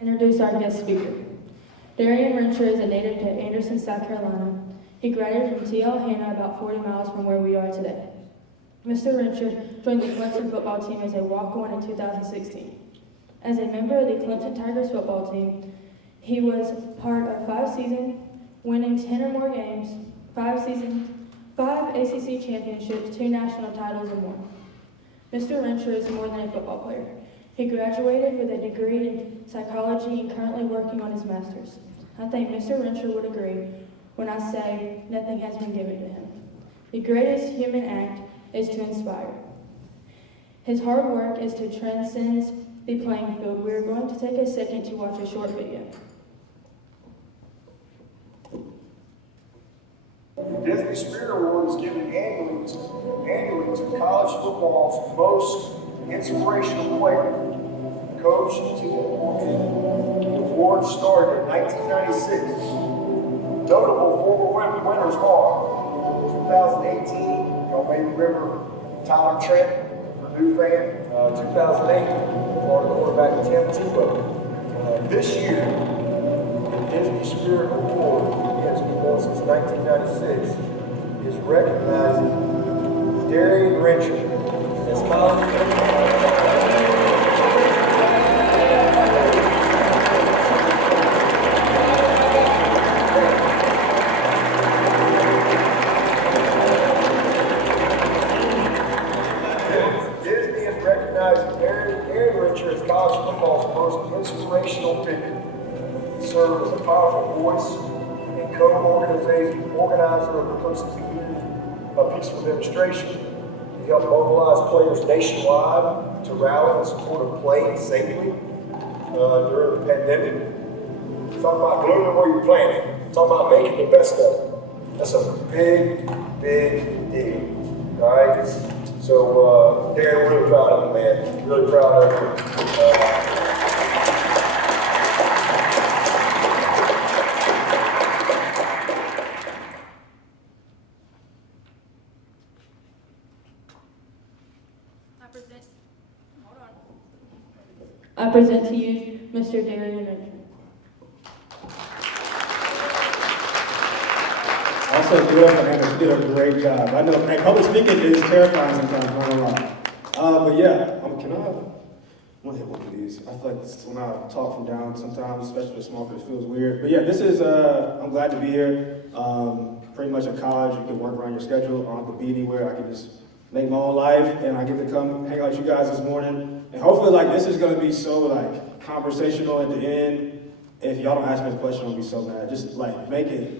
Introduce our guest speaker. Darien Rencher is a native to Anderson, South Carolina. He graduated from T.L. Hanna about 40 miles from where we are today. Mr. Rencher joined the Clemson football team as a walk-on in 2016. As a member of the Clemson Tigers football team, he was part of 5 seasons, winning 10 or more games, 5 seasons, 5 ACC championships, 2 national titles, and more. Mr. Rencher is more than a football player. He graduated with a degree in psychology and currently working on his master's. I think Mr. Rencher would agree when I say nothing has been given to him. The greatest human act is to inspire. His hard work is to transcend the playing field. We are going to take a second to watch a short video. The Disney Spirit Award is given annually to college football's most inspirational player, coach, and team employee. The award started in 1996. Notable former winners are 2018, y'all may remember Tyler Trent, Purdue fan. 2008, Florida quarterback Tim Tebow. This year, the Disney Spirit Award, has been going since 1996, is recognizing Darien Rencher as college. Disney is recognizing Darien Rencher as college football's most inspirational figure. He served as a powerful voice and co-organizer of the Clemson peaceful demonstration. He helped mobilize players nationwide to rally in support of playing safely during the pandemic. Talking about blooming where you're planning. Talking about making the best of it. That's a big, big deal. All right? So, Darren, really proud of him, man. Really proud of him. I present to you Mr. Darien Rencher. Also, good up, Amanda. You did a great job. I know, hey, public speaking is terrifying sometimes, not gonna lie. But yeah, can I have one hit one of these? I feel like when I talk from down sometimes, especially with small kids, it feels weird. But yeah, this is, I'm glad to be here. Pretty much at college, you can work around your schedule. I don't have to be anywhere. I can just make my own life, and I get to come hang out with you guys this morning. And hopefully, like, this is gonna be so, like, conversational at the end. If y'all don't ask me the question, I'll be so mad. Just, like,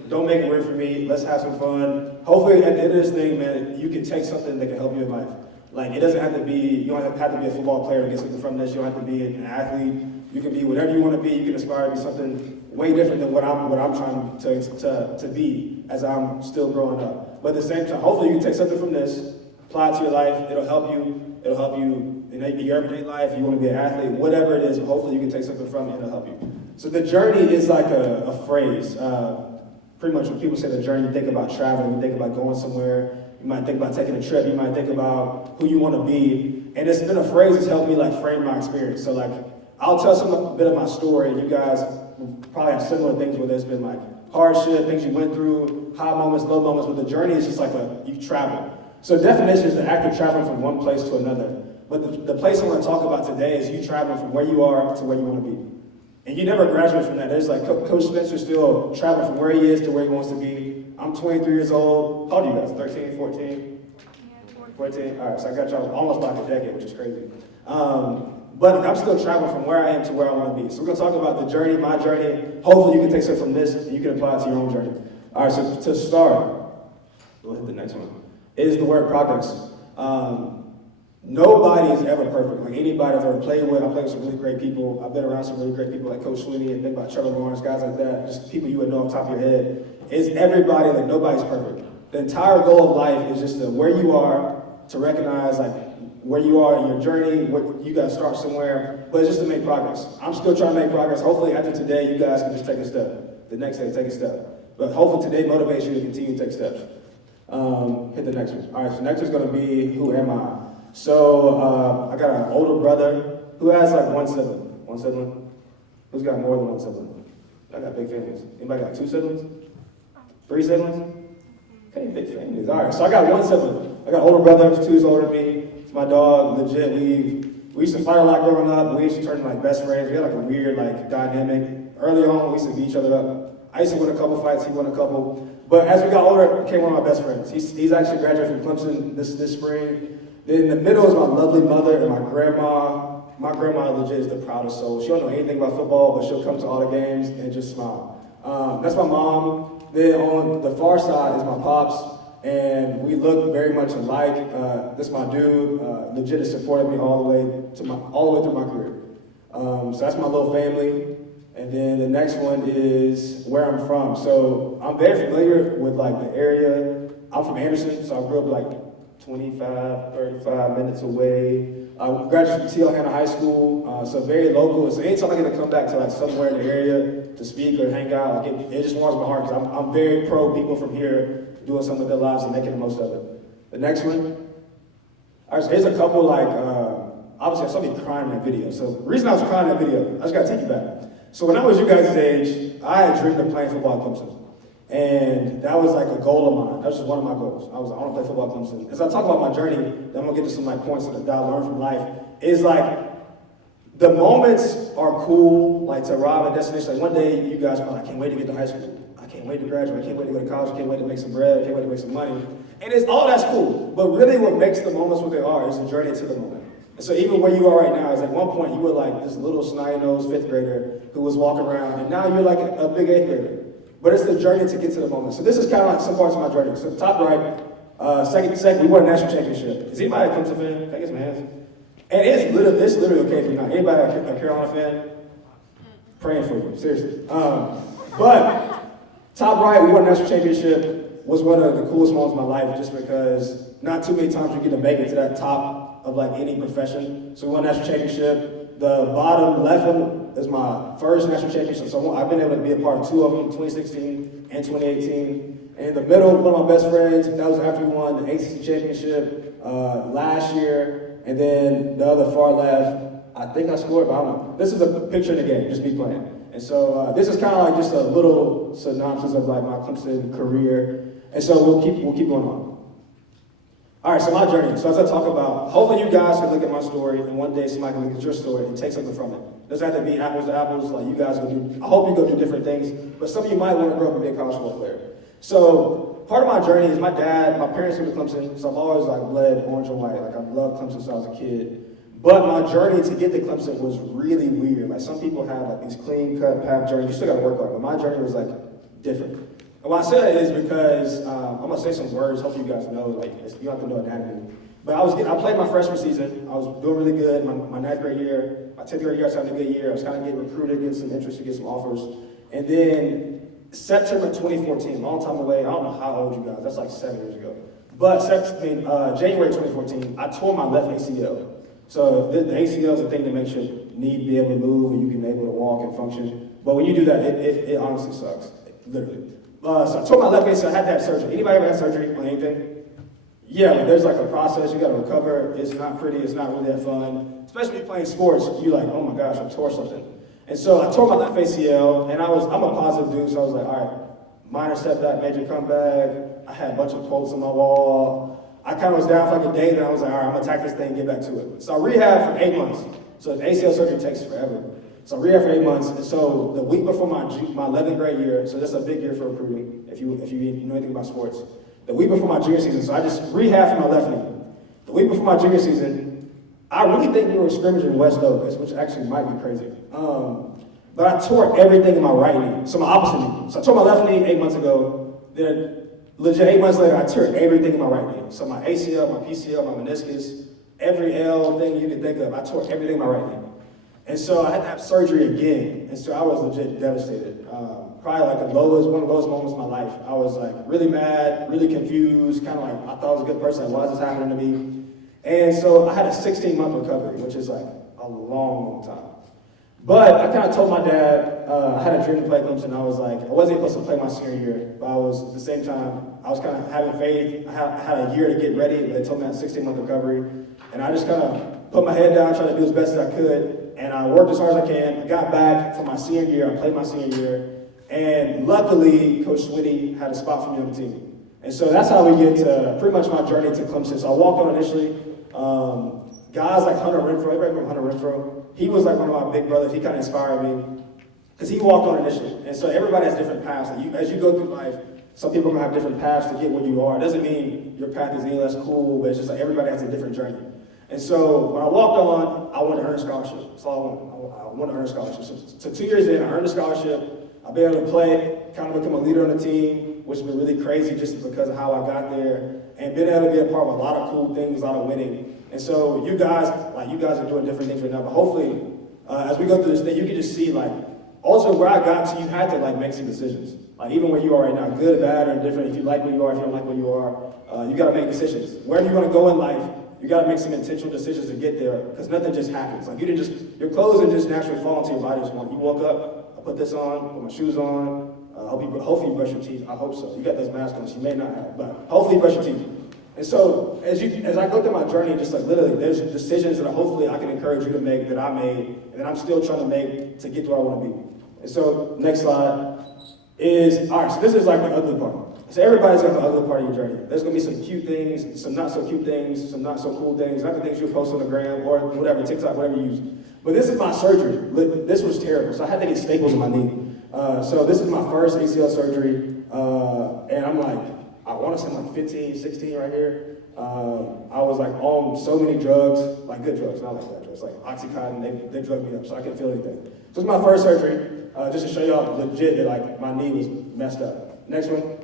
don't make it weird for me. Let's have some fun. Hopefully, at the end of this thing, man, you can take something that can help you in life. Like, it doesn't have to be, you don't have to be a football player to get something from this. You don't have to be an athlete. You can be whatever you want to be. You can aspire to be something way different than what I'm trying to be as I'm still growing up. But at the same time, hopefully, you can take something from this, apply it to your life. It'll help you in your everyday life. You want to be an athlete, whatever it is, hopefully you can take something from it and it'll help you. So the journey is like a phrase. Pretty much when people say the journey, you think about traveling, you think about going somewhere, you might think about taking a trip, you might think about who you want to be. And it's been a phrase that's helped me like frame my experience. So like, I'll tell a bit of my story, and you guys probably have similar things where there's been like hardship, things you went through, high moments, low moments, but the journey is just like you travel. So definition is the act of traveling from one place to another. But the place I want to talk about today is you traveling from where you are to where you want to be. And you never graduate from that. There's like Coach Spencer still traveling from where he is to where he wants to be. I'm 23 years old. How old are you guys? 13, 14? 14? All right, so I got y'all almost like a decade, which is crazy. But I'm still traveling from where I am to where I want to be. So we're going to talk about the journey, my journey. Hopefully you can take something from this and you can apply it to your own journey. All right, so to start, we'll hit the next one, is the word progress. Nobody is ever perfect. Like anybody I've ever played with, I played with some really great people. I've been around some really great people like Coach Sweeney and think about Trevor Lawrence, guys like that, just people you would know off the top of your head. It's everybody, like nobody's perfect. The entire goal of life is just to where you are, to recognize like where you are in your journey, what you gotta start somewhere, but it's just to make progress. I'm still trying to make progress. Hopefully after today, you guys can just take a step. The next day, take a step. But hopefully today motivates you to continue to take steps. Hit the next one. All right, so next one's gonna be, who am I? So I got an older brother who has like one sibling. Who's got more than one sibling? I got big families. Anybody got 2 siblings? 3 siblings? Okay, big families. All right, so I got 1 sibling. I got an older brother who's 2 years older than me. It's my dog, legit. We used to fight a lot growing up. We used to turn into like best friends. We had like a weird like dynamic. Early on, we used to beat each other up. I used to win a couple fights, he won a couple. But as we got older, he became one of my best friends. He's actually graduated from Clemson this spring. Then in the middle is my lovely mother and my grandma. My grandma legit is the proudest soul. She don't know anything about football, but she'll come to all the games and just smile. That's my mom. Then on the far side is my pops, and we look very much alike. This is my dude. Legit has supported me all the way through my career. So that's my little family. And then the next one is where I'm from. So I'm very familiar with like the area. I'm from Anderson, so I grew up like 25, 35 minutes away. I graduated from T.L. Hanna High School, so very local. So anytime I get to come back to like somewhere in the area to speak or hang out, like it just warms my heart because I'm very pro people from here doing something with their lives and making the most of it. The next one, all right, so here's a couple like, obviously I saw me crying in that video. So the reason I was crying in that video, I just gotta take you back. So when I was you guys' age, I had dreamed of playing football at Clemson. And that was like a goal of mine. That was just one of my goals. I want to play football at Clemson. As I talk about my journey, then I'm going to get to some like points that I learned from life. Is like, the moments are cool, like to arrive at destination. Like one day you guys are like, I can't wait to get to high school. I can't wait to graduate. I can't wait to go to college. I can't wait to make some bread. I can't wait to make some money. And it's all that's cool. But really what makes the moments what they are is the journey to the moment. And so even where you are right now is at one point you were like this little snide-nosed 5th grader who was walking around, and now you're like a big 8th grader. But it's the journey to get to the moment. So this is kind of like some parts of my journey. So top right, second, we won a national championship. Is anybody a Clemson fan? Can I get some hands? And it's literally okay if you're not. Anybody a Carolina fan? Praying for you, seriously. But top right, we won a national championship. Was one of the coolest moments of my life, just because not too many times you get to make it to that top of like any profession. So we won a national championship. The bottom left one is my first national championship. So I've been able to be a part of 2 of them, 2016 and 2018. And in the middle, one of my best friends, that was after we won the ACC championship last year. And then the other far left, I think I scored, but I don't know. This is a picture in the game, just me playing. And so this is kind of like just a little synopsis of like my Clemson career. And so we'll keep going on. All right, so my journey. So as I talk about, hopefully you guys can look at my story, and one day somebody can look at your story and take something from it. Doesn't have to be apples to apples, like you guys go do. I hope you go do different things, but some of you might want to grow up and be a college football player. So part of my journey is my parents went to Clemson, so I've always like bled orange and white. Like I've loved Clemson since I was a kid. But my journey to get to Clemson was really weird. Like some people have like these clean cut path journeys. You still gotta work on it, but my journey was like different. And why I say that is because I'm gonna say some words. Hopefully you guys know. Like you don't have to know anatomy. But I played my freshman season. I was doing really good. My 9th grade year, my 10th grade year, I was having a good year. I was kind of getting recruited, getting some interest, to get some offers. And then September 2014, long time away. I don't know how old you guys. That's like 7 years ago. But January 2014, I tore my left ACL. So the ACL is the thing that makes your knee be able to move and you can be able to walk and function. But when you do that, it honestly sucks, literally. So I tore my left ACL. I had to have surgery. Anybody ever had surgery on anything? Yeah, like there's like a process. You got to recover. It's not pretty. It's not really that fun. Especially playing sports. You're like, oh my gosh, I tore something. And so I tore my left ACL, and I'm a positive dude, so I was like, all right, minor setback, major comeback. I had a bunch of quotes on my wall. I kind of was down for like a day, then I was like, all right, I'm gonna attack this thing and get back to it. So I rehabbed for 8 months. So the ACL surgery takes forever. So I rehabbed for 8 months, and so the week before my 11th grade year, so this is a big year for recruiting, if you know anything about sports. The week before my junior season, so I just rehabbed for my left knee. The week before my junior season, I really think we were scrimmaging in West Douglas, which actually might be crazy. But I tore everything in my right knee, so my opposite knee. So I tore my left knee 8 months ago, then legit 8 months later, I tore everything in my right knee. So my ACL, my PCL, my meniscus, every L thing you can think of, I tore everything in my right knee. And so I had to have surgery again, and so I was legit devastated. Probably like one of the lowest moments of my life. I was like really mad, really confused, kind of like, I thought I was a good person, like, why is this happening to me? And so I had a 16-month recovery, which is like a long, long time. But I kind of told my dad, I had a dream to play Clemson. I was like, I wasn't supposed to play my senior year, but I was, at the same time, I was kind of having faith. I had a year to get ready, but they told me I had a 16-month recovery. And I just kind of put my head down, tried to do as best as I could. and I worked as hard as I can. I got back for my senior year. I played my senior year. And luckily, Coach Sweeney had a spot for me on the team. And so that's how we get to pretty much my journey to Clemson. So I walked on initially. Guys like Hunter Renfro, everybody remember Hunter Renfro? He was like one of my big brothers. He kind of inspired me because he walked on initially. And so everybody has different paths. As you go through life, some people are going to have different paths to get where you are. It doesn't mean your path is any less cool, but it's just like everybody has a different journey. And so when I walked on, I wanted to earn a scholarship. That's all I wanted to earn a scholarship. So 2 years in, I earned a scholarship. I've been able to play, kind of become a leader on the team, which has been really crazy just because of how I got there, and been able to be a part of a lot of cool things, a lot of winning. And so you guys are doing different things right now, but hopefully, as we go through this thing, you can just see, also where I got to, you had to, make some decisions. Even where you are right now, good, bad, or indifferent, if you like where you are, if you don't like where you are, you gotta make decisions. Where you wanna go in life, you gotta make some intentional decisions to get there, because nothing just happens. Your clothes didn't just naturally fall into your body this morning. You woke up, put this on, put my shoes on. Hopefully you brush your teeth. I hope so. You got those masks on, so you may not have, but hopefully you brush your teeth. And so as I go through my journey, just literally, there's decisions that hopefully I can encourage you to make that I made, and that I'm still trying to make to get to where I want to be. And so next slide is, all right, so this is the ugly part. So everybody's got the ugly part of your journey. There's gonna be some cute things, some not so cute things, some not so cool things, not the things you post on the gram or whatever, TikTok, whatever you use. But this is my surgery. This was terrible. So I had to get staples in my knee. So this is my first ACL surgery. And I'm I want to say I'm 15, 16 right here. I was on so many drugs, good drugs, not like bad drugs, like Oxycontin, they drugged me up so I couldn't feel anything. So it's my first surgery, just to show y'all legit that my knee was messed up. Next one.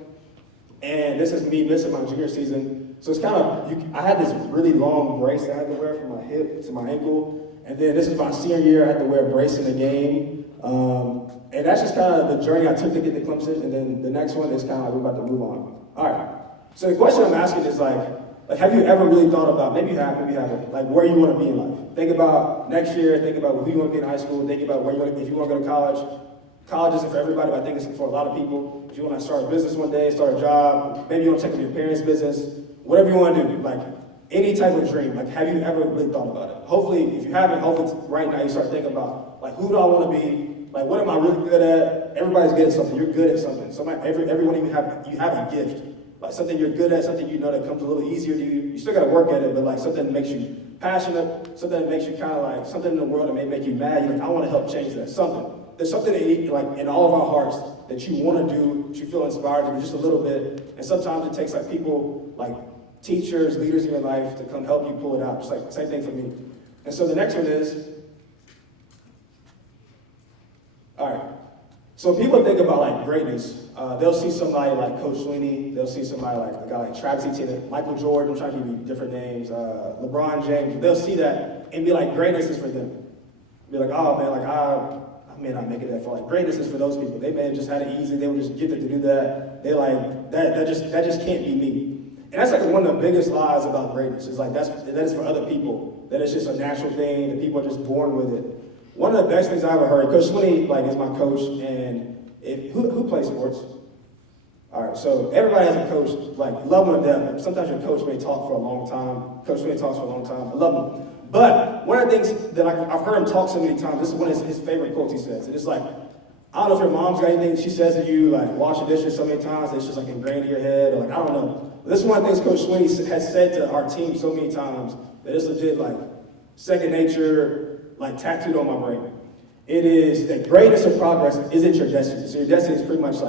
And this is me missing my junior season. So it's kind of, I had this really long brace that I had to wear from my hip to my ankle. And then this is my senior year, I had to wear a brace in the game. And that's just kind of the journey I took to get to Clemson. And then the next one is kind of we're about to move on. All right. So the question I'm asking is have you ever really thought about, maybe you have, maybe you haven't, where you want to be in life? Think about next year, think about who you want to be in high school, think about if you want to go to college. College isn't for everybody, but I think it's for a lot of people. If you want to start a business one day, start a job, maybe you want to take up your parents' business, whatever you want to do, any type of dream, have you ever really thought about it? Hopefully, if you haven't, hopefully right now you start thinking about, who do I want to be? What am I really good at? Everybody's good at something. You're good at something. Every one of you have a gift. Something you're good at, something you know that comes a little easier to you. You still got to work at it, but something that makes you passionate, something that makes you kind of something in the world that may make you mad. You're I want to help change that. Something. There's something in all of our hearts that you want to do, that you feel inspired to do just a little bit. And sometimes it takes people, teachers, leaders in your life to come help you pull it out. Just same thing for me. And so the next one is, all right. So when people think about greatness, they'll see somebody like Coach Sweeney, they'll see somebody a guy like Travis Etienne, Michael Jordan, I'm trying to give you different names, LeBron James. They'll see that and be greatness is for them. Be oh man, I may not make it that far. Greatness is for those people. They may have just had it easy. They were just gifted to do that. They that just can't be me. And that's one of the biggest lies about greatness. Is that is for other people. That it's just a natural thing. That people are just born with it. One of the best things I ever heard. Coach Sweeney is my coach, and who plays sports? All right, so everybody has a coach. Love him to death. Sometimes your coach may talk for a long time. Coach Sweeney talks for a long time. I love him. But one of the things that I've heard him talk so many times, this is one of his favorite quotes he says. And it's I don't know if your mom's got anything she says to you, wash the dishes so many times, it's just ingrained in your head, or I don't know. But this is one of the things Coach Sweeney has said to our team so many times, that it's legit second nature, tattooed on my brain. It is that greatness or progress isn't your destiny. So your destiny is pretty much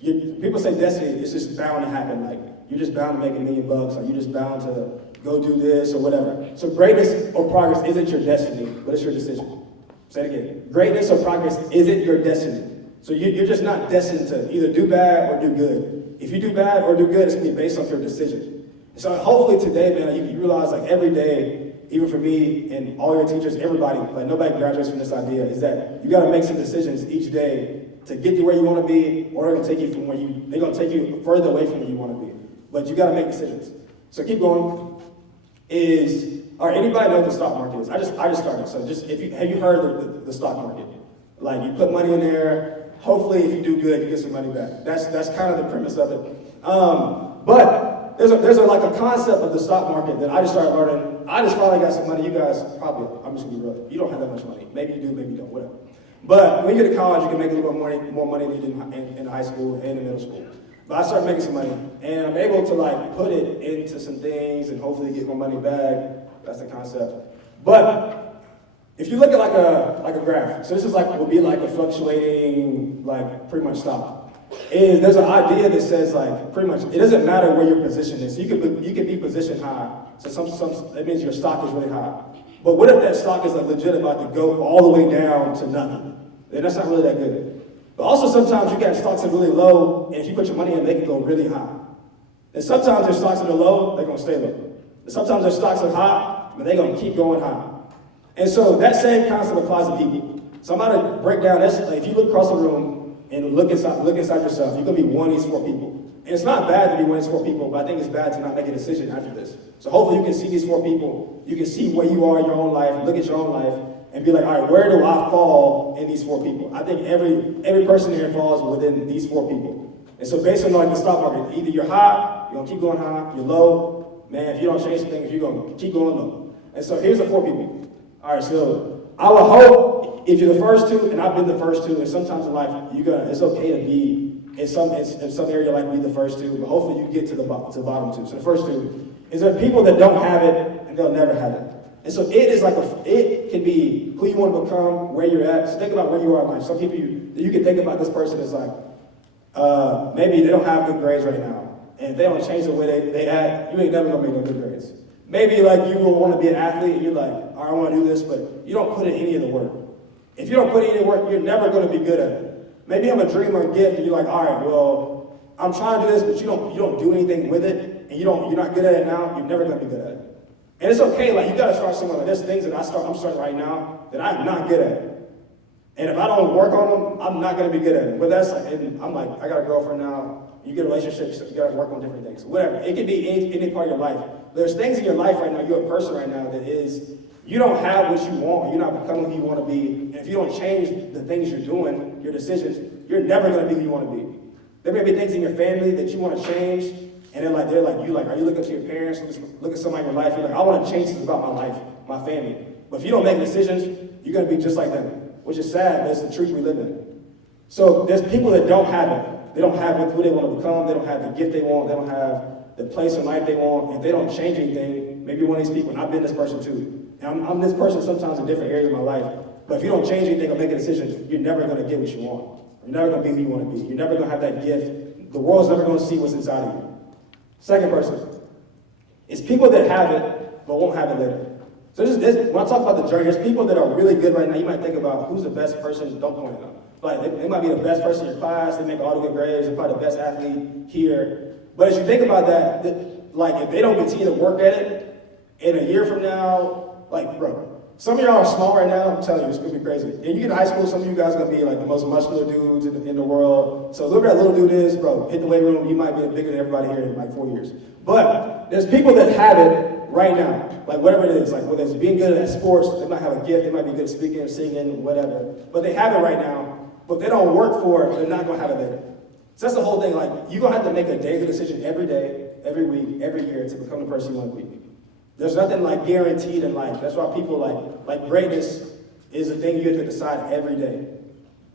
people say destiny is just bound to happen. You're just bound to make $1 million, or you're just bound to go do this or whatever. So greatness or progress isn't your destiny, but it's your decision. Say it again. Greatness or progress isn't your destiny. So you're just not destined to either do bad or do good. If you do bad or do good, it's going to be based off your decision. So hopefully today, man, you realize every day, even for me and all your teachers, everybody, nobody graduates from this idea, is that you got to make some decisions each day to get to where you want to be, or they're going to take you from they're going to take you further away from where you want to be. But you got to make decisions. So keep going. All right, anybody know what the stock market is? I just started. So have you heard of the stock market? You put money in there. Hopefully, if you do good, you get some money back. That's kind of the premise of it. But there's a concept of the stock market that I just started learning I just finally got some money. You guys probably, I'm just gonna be real, you don't have that much money. Maybe you do, maybe you don't, whatever. But when you get to college, you can make a little bit more money than you did in high school and in middle school. But I started making some money, and I'm able to like put it into some things and hopefully get my money back. That's the concept. But if you look at like a graph, so this is like will be like a fluctuating like pretty much stock. Is there's an idea that says like pretty much it doesn't matter where your position is. So you can be positioned high. So that means your stock is really high. But what if that stock is like legit about to go all the way down to nothing? Then that's not really that good. But also sometimes you got stocks that are really low, and if you put your money in, they can go really high. And sometimes there's stocks that are low, they're gonna stay low. And sometimes there's stocks that are high, but they're gonna keep going high. And so that same concept applies to people. So I'm about to break down this. Like, if you look across the room and look inside yourself, you're gonna be one of these 4 people. And it's not bad to be one of these 4 people, but I think it's bad to not make a decision after this. So hopefully you can see these 4 people, you can see where you are in your own life, look at your own life, and be like, all right, where do I fall in these 4 people? I think every person here falls within these 4 people. And so based on like the stock market, either you're high, you're gonna keep going high, you're low, man, if you don't change things, you're gonna keep going low. And so here's the 4 people. All right, so I would hope if you're the first 2, and I've been the first 2, and sometimes in life, it's okay to be, in some area like be the first 2, but hopefully you get to the bottom 2. So the first 2 is there people that don't have it, and they'll never have it. And so it is like it can be who you want to become, where you're at. So think about where you are in life. Some people you can think about this person as like, maybe they don't have good grades right now. And if they don't change the way they act, you ain't never gonna make no good grades. Maybe like you will want to be an athlete and you're like, all right, I want to do this, but you don't put in any of the work. If you don't put in any work, you're never gonna be good at it. Maybe you have a dream or a gift and you're like, all right, well, I'm trying to do this, but you don't do anything with it, and you're not good at it now, you're never gonna be good at it. And it's okay, like you gotta start somewhere. Like there's things that I'm starting right now that I'm not good at. And if I don't work on them, I'm not gonna be good at it. But that's like, and I'm like, I got a girlfriend now, you get relationships, so you gotta work on different things. Whatever, it can be any part of your life. There's things in your life right now, you're a person right now that is, you don't have what you want, you're not becoming who you wanna be. And if you don't change the things you're doing, your decisions, you're never gonna be who you wanna be. There may be things in your family that you wanna change, and they're like, are you looking to your parents, look at somebody in your life, you're like, I want to change things about my life, my family. But if you don't make decisions, you're going to be just like them, which is sad, but it's the truth we live in. So there's people that don't have it. They don't have who they want to become, they don't have the gift they want, they don't have the place in life they want. If they don't change anything, maybe one of these people, and I've been this person too. And I'm this person sometimes in different areas of my life, but if you don't change anything or make a decision, you're never going to get what you want. You're never going to be who you want to be. You're never going to have that gift. The world's never going to see what's inside of you. Second person is people that have it, but won't have it later. So when I talk about the journey, there's people that are really good right now. You might think about who's the best person, don't point it out. Like they might be the best person in your class, they make all the good grades, they're probably the best athlete here. But as you think about that, like if they don't continue to work at it, in a year from now, like bro, some of y'all are small right now, I'm telling you, it's gonna be crazy. And you get to high school, some of you guys are gonna be like the most muscular dudes in the world. So look at that little dude is, bro, hit the weight room, you might be bigger than everybody here in like 4 years. But there's people that have it right now, like whatever it is, like whether it's being good at sports, they might have a gift, they might be good at speaking, singing, whatever. But they have it right now, but if they don't work for it, they're not gonna have it later. So that's the whole thing, like you're gonna have to make a daily decision every day, every week, every year to become the person you wanna be. There's nothing like guaranteed in life. That's why people like greatness is a thing you have to decide every day.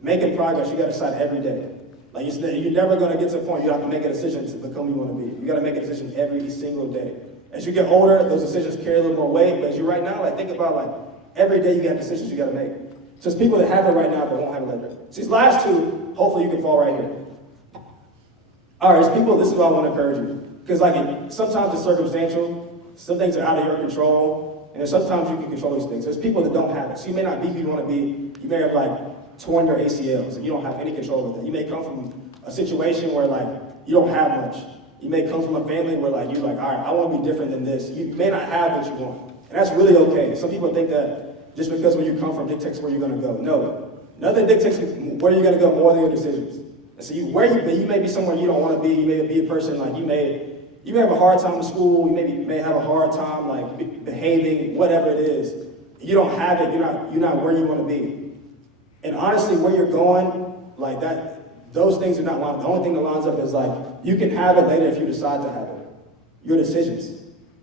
Making progress, you gotta decide every day. Like you're never gonna get to a point you have to make a decision to become who you wanna be. You gotta make a decision every single day. As you get older, those decisions carry a little more weight, but as you right now, like think about like every day you got decisions you gotta make. So it's people that have it right now but won't have it later. So these last 2, hopefully you can fall right here. All right, it's people, this is what I wanna encourage you. Because like sometimes it's circumstantial, some things are out of your control, and sometimes you can control these things. There's people that don't have it. So you may not be who you want to be. You may have like torn your ACLs, and you don't have any control with it. You may come from a situation where like you don't have much. You may come from a family where like you're like, all right, I want to be different than this. You may not have what you want, and that's really okay. Some people think that just because where you come from dictates where you're going to go. No, nothing dictates where you're going to go more than your decisions. And so you may be somewhere you don't want to be. You may be a person like you may have a hard time in school, you may have a hard time like behaving, whatever it is. You don't have it, you're not where you want to be. And honestly, where you're going, like that, those things are not lined. The only thing that lines up is like, you can have it later if you decide to have it. Your decisions.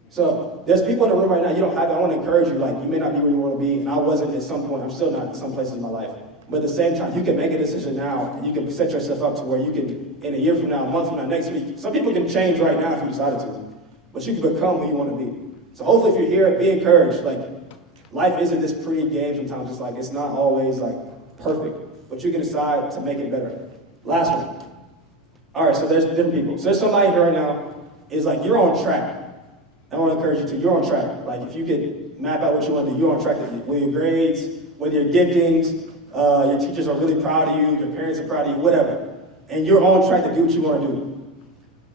So there's people in the room right now, you don't have it. I want to encourage you, like, you may not be where you want to be, and I wasn't at some point. I'm still not in some places in my life. But at the same time, you can make a decision now, and you can set yourself up to where you can, in a year from now, a month from now, next week, some people can change right now if you decided to, but you can become who you want to be. So hopefully if you're here, be encouraged. Like, life isn't this pretty game sometimes. It's like, it's not always like perfect, but you can decide to make it better. Last one. All right, so there's different people. So there's somebody here right now, is like, you're on track. I want to encourage you to, you're on track. Like, if you could map out what you want to do, you're on track with your grades, with your giftings, your teachers are really proud of you, your parents are proud of you, whatever. And you're on track to do what you want to do.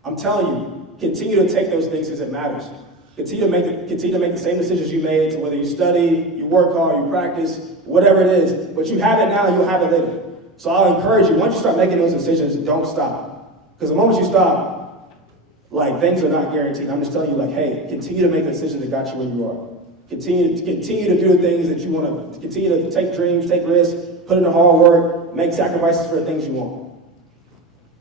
I'm telling you, continue to take those things as it matters. Continue to make the same decisions you made, to whether you study, you work hard, you practice, whatever it is. But you have it now, you'll have it later. So I'll encourage you, once you start making those decisions, don't stop. Because the moment you stop, like, things are not guaranteed. I'm just telling you, like, hey, continue to make the decisions that got you where you are. Continue to do the things that you want to. Continue to take dreams, take risks, put in the hard work, make sacrifices for the things you want.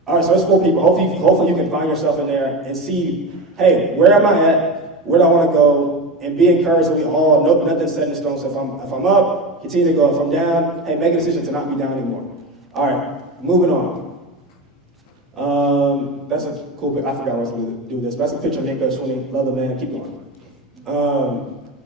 All right, so that's 4 people. Hopefully you can find yourself in there and see, hey, where am I at? Where do I want to go? And be encouraged that we all know nothing's set in stone. So if I'm up, continue to go. If I'm down, hey, make a decision to not be down anymore. All right, moving on. That's a cool picture. I forgot what I was going to do this. But that's a picture of Nico Sweeney. Love the man. Keep going.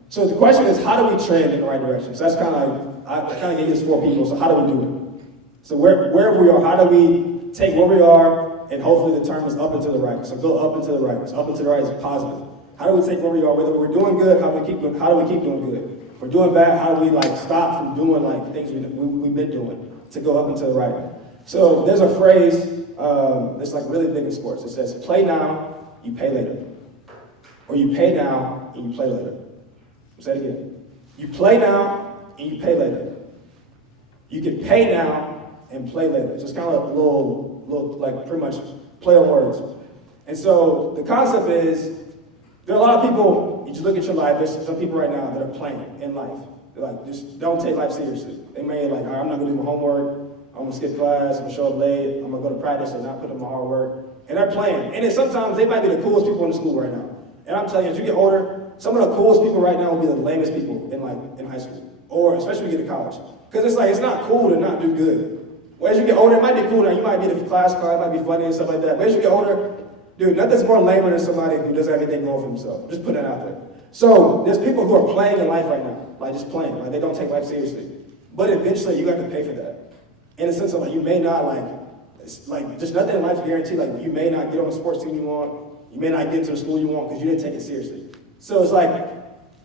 So the question is, how do we trend in the right direction? So that's kind of like, I kind of gave this 4 people. So how do we do it? So wherever we are, how do we take where we are and hopefully the term is up and to the right? So go up and to the right. So up and to the right is positive. How do we take where we are? Whether we're doing good, how do we keep doing good? If we're doing bad, how do we like stop from doing like things we've been doing to go up and to the right? So there's a phrase that's like really big in sports. It says, play now, you pay later. Or you pay now and you play later. Say it again. You play now and you pay later. You can pay now and play later. It's just kind of a little like pretty much play on words. And so the concept is, there are a lot of people, you just look at your life, there's some people right now that are playing in life. They're like, just don't take life seriously. They may like, all right, I'm not gonna do my homework, I'm gonna skip class, I'm gonna show up late, I'm gonna go to practice and not put in my hard work. And they're playing. And then sometimes they might be the coolest people in the school right now. And I'm telling you, as you get older, some of the coolest people right now will be the lamest people in high school. Or especially when you get to college. Because it's like, it's not cool to not do good. Well, as you get older, it might be cool now. You might be the class clown, it might be funny and stuff like that. But as you get older, dude, nothing's more lamer than somebody who doesn't have anything going for himself. Just put that out there. So there's people who are playing in life right now. Like just playing. Like they don't take life seriously. But eventually you have to pay for that. In the sense of like you may not like just nothing in life is guaranteed. Like you may not get on the sports team you want. You may not get into the school you want because you didn't take it seriously. So it's like,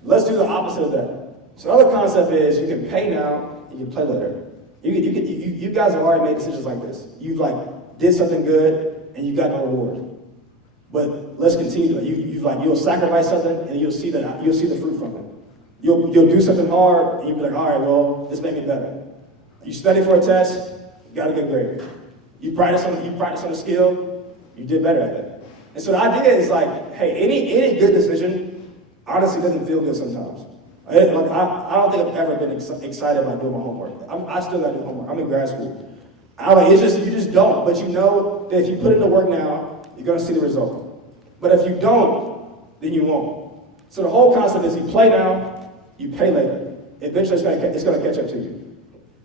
let's do the opposite of that. So the other concept is you can pay now, you can play later. You guys have already made decisions like this. You've like did something good and you got no reward. But let's continue. You'll sacrifice something and you'll see the fruit from it. You'll do something hard and you'll be like, all right, well, this made me better. You study for a test, you got a good grade. You practice on a skill, you did better at it. And so the idea is like, hey, any good decision honestly doesn't feel good sometimes. I don't think I've ever been excited about doing my homework. I still got to do homework. I'm in grad school. You just don't. But you know that if you put in the work now, you're going to see the result. But if you don't, then you won't. So the whole concept is you play now, you pay later. Eventually it's going to catch up to you.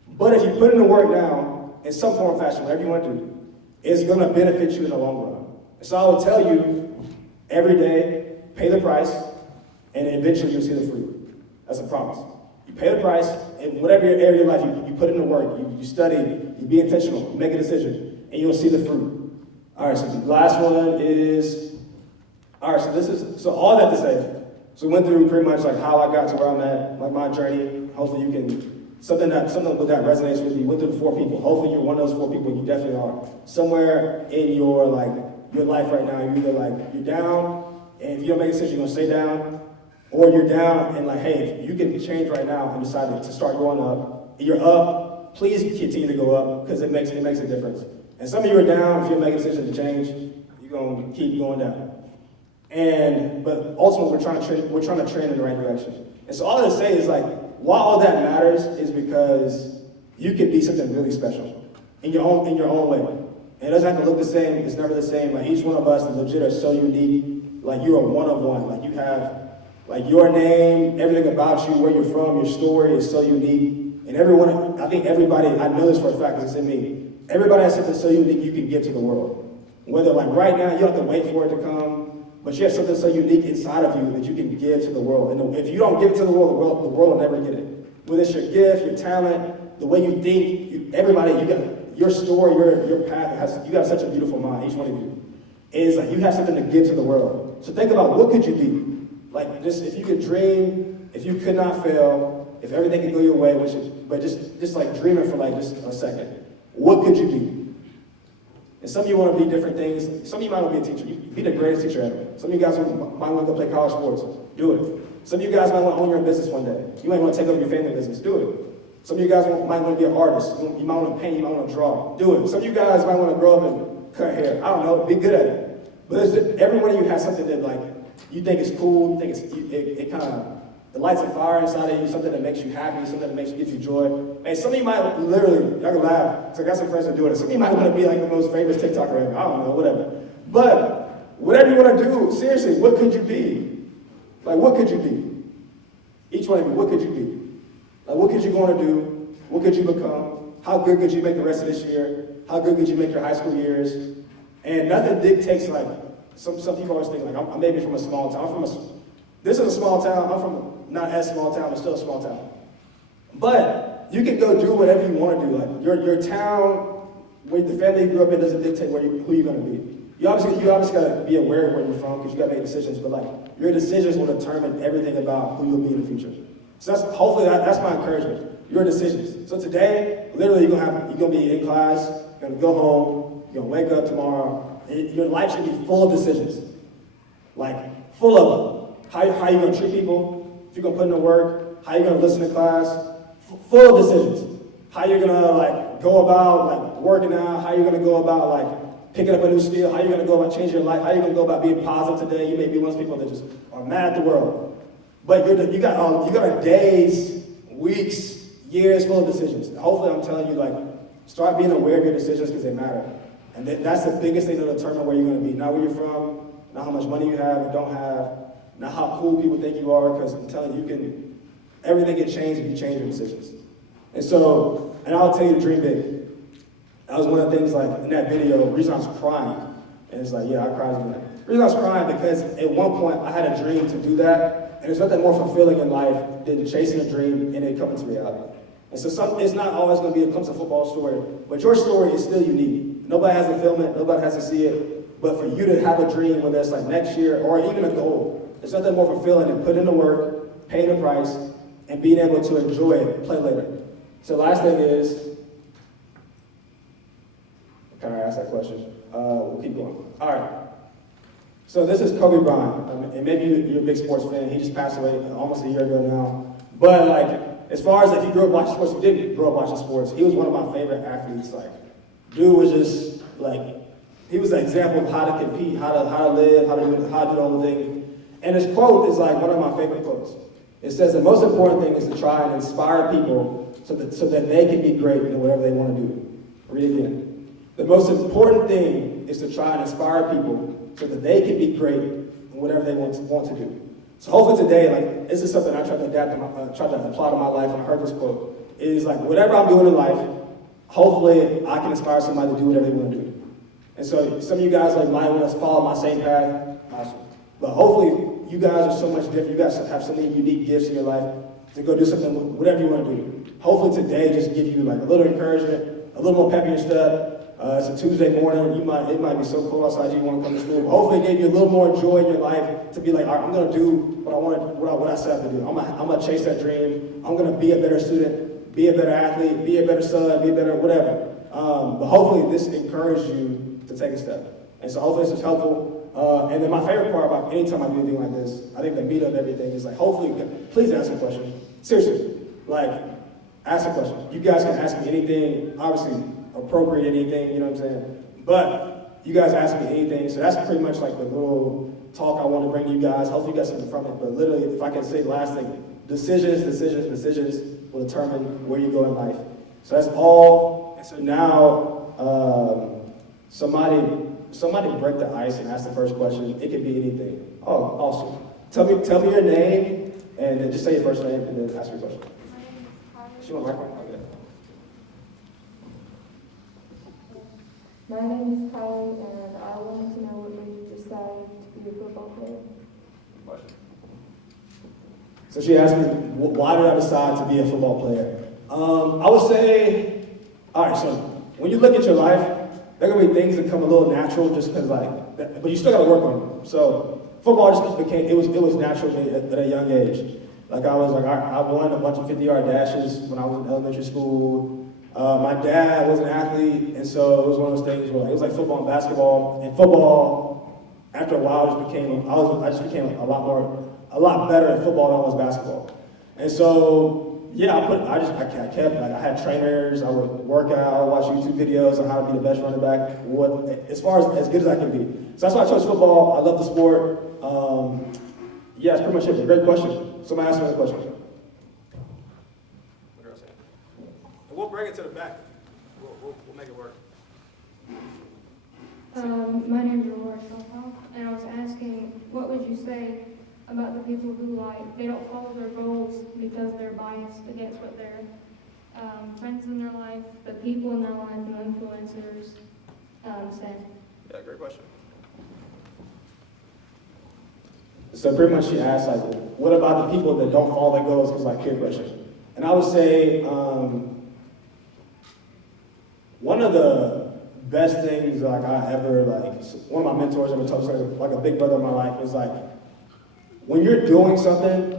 But if you put in the work now, in some form or fashion, whatever you want to do, it's going to benefit you in the long run. So I will tell you, every day, pay the price, and eventually you'll see the fruit. That's a promise. You pay the price, and whatever area of your life, you put in the work, you study, you be intentional, you make a decision, and you'll see the fruit. All right, so the last one is, all right, so all that to say, so we went through pretty much like how I got to where I'm at, like my journey. Hopefully you can, something that resonates with you. You went through the 4 people. Hopefully you're one of those 4 people, you definitely are. Somewhere in your life right now, you're either like, you're down, and if you don't make a decision, you're gonna stay down, or you're down and like, hey, if you can change right now and decide to start going up, and you're up, please continue to go up, because it makes a difference. And some of you are down, if you make a decision to change, you're gonna keep going down. But ultimately, we're trying to trend in the right direction. And so all I say is like, why all that matters is because you can be something really special in your own way. And it doesn't have to look the same, it's never the same. Like each one of us, legit, are so unique. Like you are one of one. Like you have Like your name, everything about you, where you're from, your story is so unique. And everyone, I think everybody, I know this for a fact because it's in me. Everybody has something so unique you can give to the world. Whether like right now, you don't have to wait for it to come, but you have something so unique inside of you that you can give to the world. And if you don't give it to the world will never get it. Whether it's your gift, your talent, the way you think, everybody, you got your story, your path, you got such a beautiful mind, each one of you. Is like you have something to give to the world. So think about what could you be? Like just if you could dream, if you could not fail, if everything could go your way, but just like dreaming for like just a second. What could you be? And some of you want to be different things. Some of you might want to be a teacher. You be the greatest teacher ever. Some of you guys might want to go play college sports. Do it. Some of you guys might want to own your own business one day. You might want to take over your family business. Do it. Some of you guys might want to be an artist. You might want to paint. You might want to draw. Do it. Some of you guys might want to grow up and cut hair. I don't know. Be good at it. But every one of you has something that like you think is cool. You think it kind of it lights a fire inside of you. Something that makes you happy. Something that gives you joy. Man, some of you might literally, y'all can laugh. So I got some friends that do it. Some of you might want to be like the most famous TikToker ever. I don't know, whatever. But whatever you want to do, seriously, what could you be? Like, what could you be? Each one of you, what could you be? Like, what could you want to do? What could you become? How good could you make the rest of this year? How good could you make your high school years? And nothing dictates, like, some people always think, like, I'm maybe from a small town. This is a small town. I'm from not as small town, but still a small town. But you can go do whatever you want to do. Like, your town, where the family you grew up in doesn't dictate who you're going to be. You obviously got to be aware of where you're from because you got to make decisions, but like your decisions will determine everything about who you'll be in the future. So hopefully that's my encouragement. Your decisions. So today, literally, you're gonna be in class. You're gonna go home. You're gonna wake up tomorrow. Your life should be full of decisions, like full of them. How you gonna treat people? If you're gonna put in the work. How you gonna listen to class? Full of decisions. How you're gonna like go about like working out. How you're gonna go about like picking up a new skill, how are you going to go about changing your life, how are you going to go about being positive today. You may be one of those people that just are mad at the world. But you got days, weeks, years full of decisions. And hopefully I'm telling you, like, start being aware of your decisions because they matter. And that's the biggest thing to determine where you're going to be. Not where you're from, not how much money you have or don't have, not how cool people think you are, because I'm telling you, everything can change if you change your decisions. And I'll tell you to dream big. That was one of the things, like, in that video, the reason I was crying, and it's like, yeah, I cried again. The reason I was crying because at one point I had a dream to do that, and there's nothing more fulfilling in life than chasing a dream and it coming to reality. And so it's not always going to be a Clemson football story, but your story is still unique. Nobody has to film it, nobody has to see it, but for you to have a dream, whether it's like next year or even a goal, there's nothing more fulfilling than putting in the work, paying the price, and being able to enjoy it, play later. So the last thing is, can I ask that question? We'll keep going. All right. So this is Kobe Bryant, and maybe you're a big sports fan. He just passed away almost a year ago now. But like, as far as if you grew up watching sports, if you didn't grow up watching sports, he was one of my favorite athletes. Like, dude was just like, he was an example of how to compete, how to live, how to do the whole thing. And his quote is like one of my favorite quotes. It says the most important thing is to try and inspire people so that they can be great in whatever they want to do. Read it again. The most important thing is to try and inspire people so that they can be great in whatever they want to do. So hopefully today, like, this is something I try to apply to my life when I heard this quote. Is like, whatever I'm doing in life, hopefully I can inspire somebody to do whatever they want to do. And so some of you guys like might want to follow my same path. Awesome. But hopefully you guys are so much different. You guys have so many unique gifts in your life to go do something, whatever you want to do. Hopefully today just give you like a little encouragement, a little more pep in your step. It's a Tuesday morning. It might be so cold outside you want to come to school. But hopefully it gave you a little more joy in your life to be like, all right, I'm going to do what I set out to do. I'm going to chase that dream. I'm going to be a better student, be a better athlete, be a better son, be a better whatever. But hopefully this encouraged you to take a step. And so hopefully this is helpful. And then my favorite part about anytime I do anything like this, I think the meat of everything is like, hopefully, please ask a question. Seriously, like, ask a question. You guys can ask me anything, obviously, appropriate anything, you know what I'm saying? But you guys ask me anything, so that's pretty much like the little talk I want to bring to you guys. Hopefully you got something from it, but literally, if I can say the last thing, decisions will determine where you go in life. So that's all. And so now, somebody break the ice and ask the first question. It could be anything. Oh, awesome. Tell me your name, and then just say your first name, and then ask your question. She want microphone? Okay. My name is Kylie, and I wanted to know what made you decide to be a football player. So she asked me, why did I decide to be a football player? I would say, all right, so when you look at your life, there are going to be things that come a little natural just because, but you still got to work on them. So football just became, it was natural to me at a young age. I won a bunch of 50-yard dashes when I was in elementary school. My dad was an athlete, and so it was one of those things where it was like football and basketball. And football, after a while, I just became a lot better at football than I was basketball. And so, yeah, I had trainers, I would work out, I would watch YouTube videos on how to be the best running back, as good as I can be. So that's why I chose football. I love the sport. Yeah, that's pretty much it. Great question. Somebody ask me another question. What did I say? And we'll bring it to the back. We'll make it work. My name is Aurora Shaw, and I was asking, what would you say about the people who they don't follow their goals because they're biased against what their friends in their life, the people in their life, and influencers say? Yeah, great question. So pretty much she asked, what about the people that don't follow their goals because peer pressure? And I would say one of the best things I ever, one of my mentors ever told me, a big brother in my life, was when you're doing something,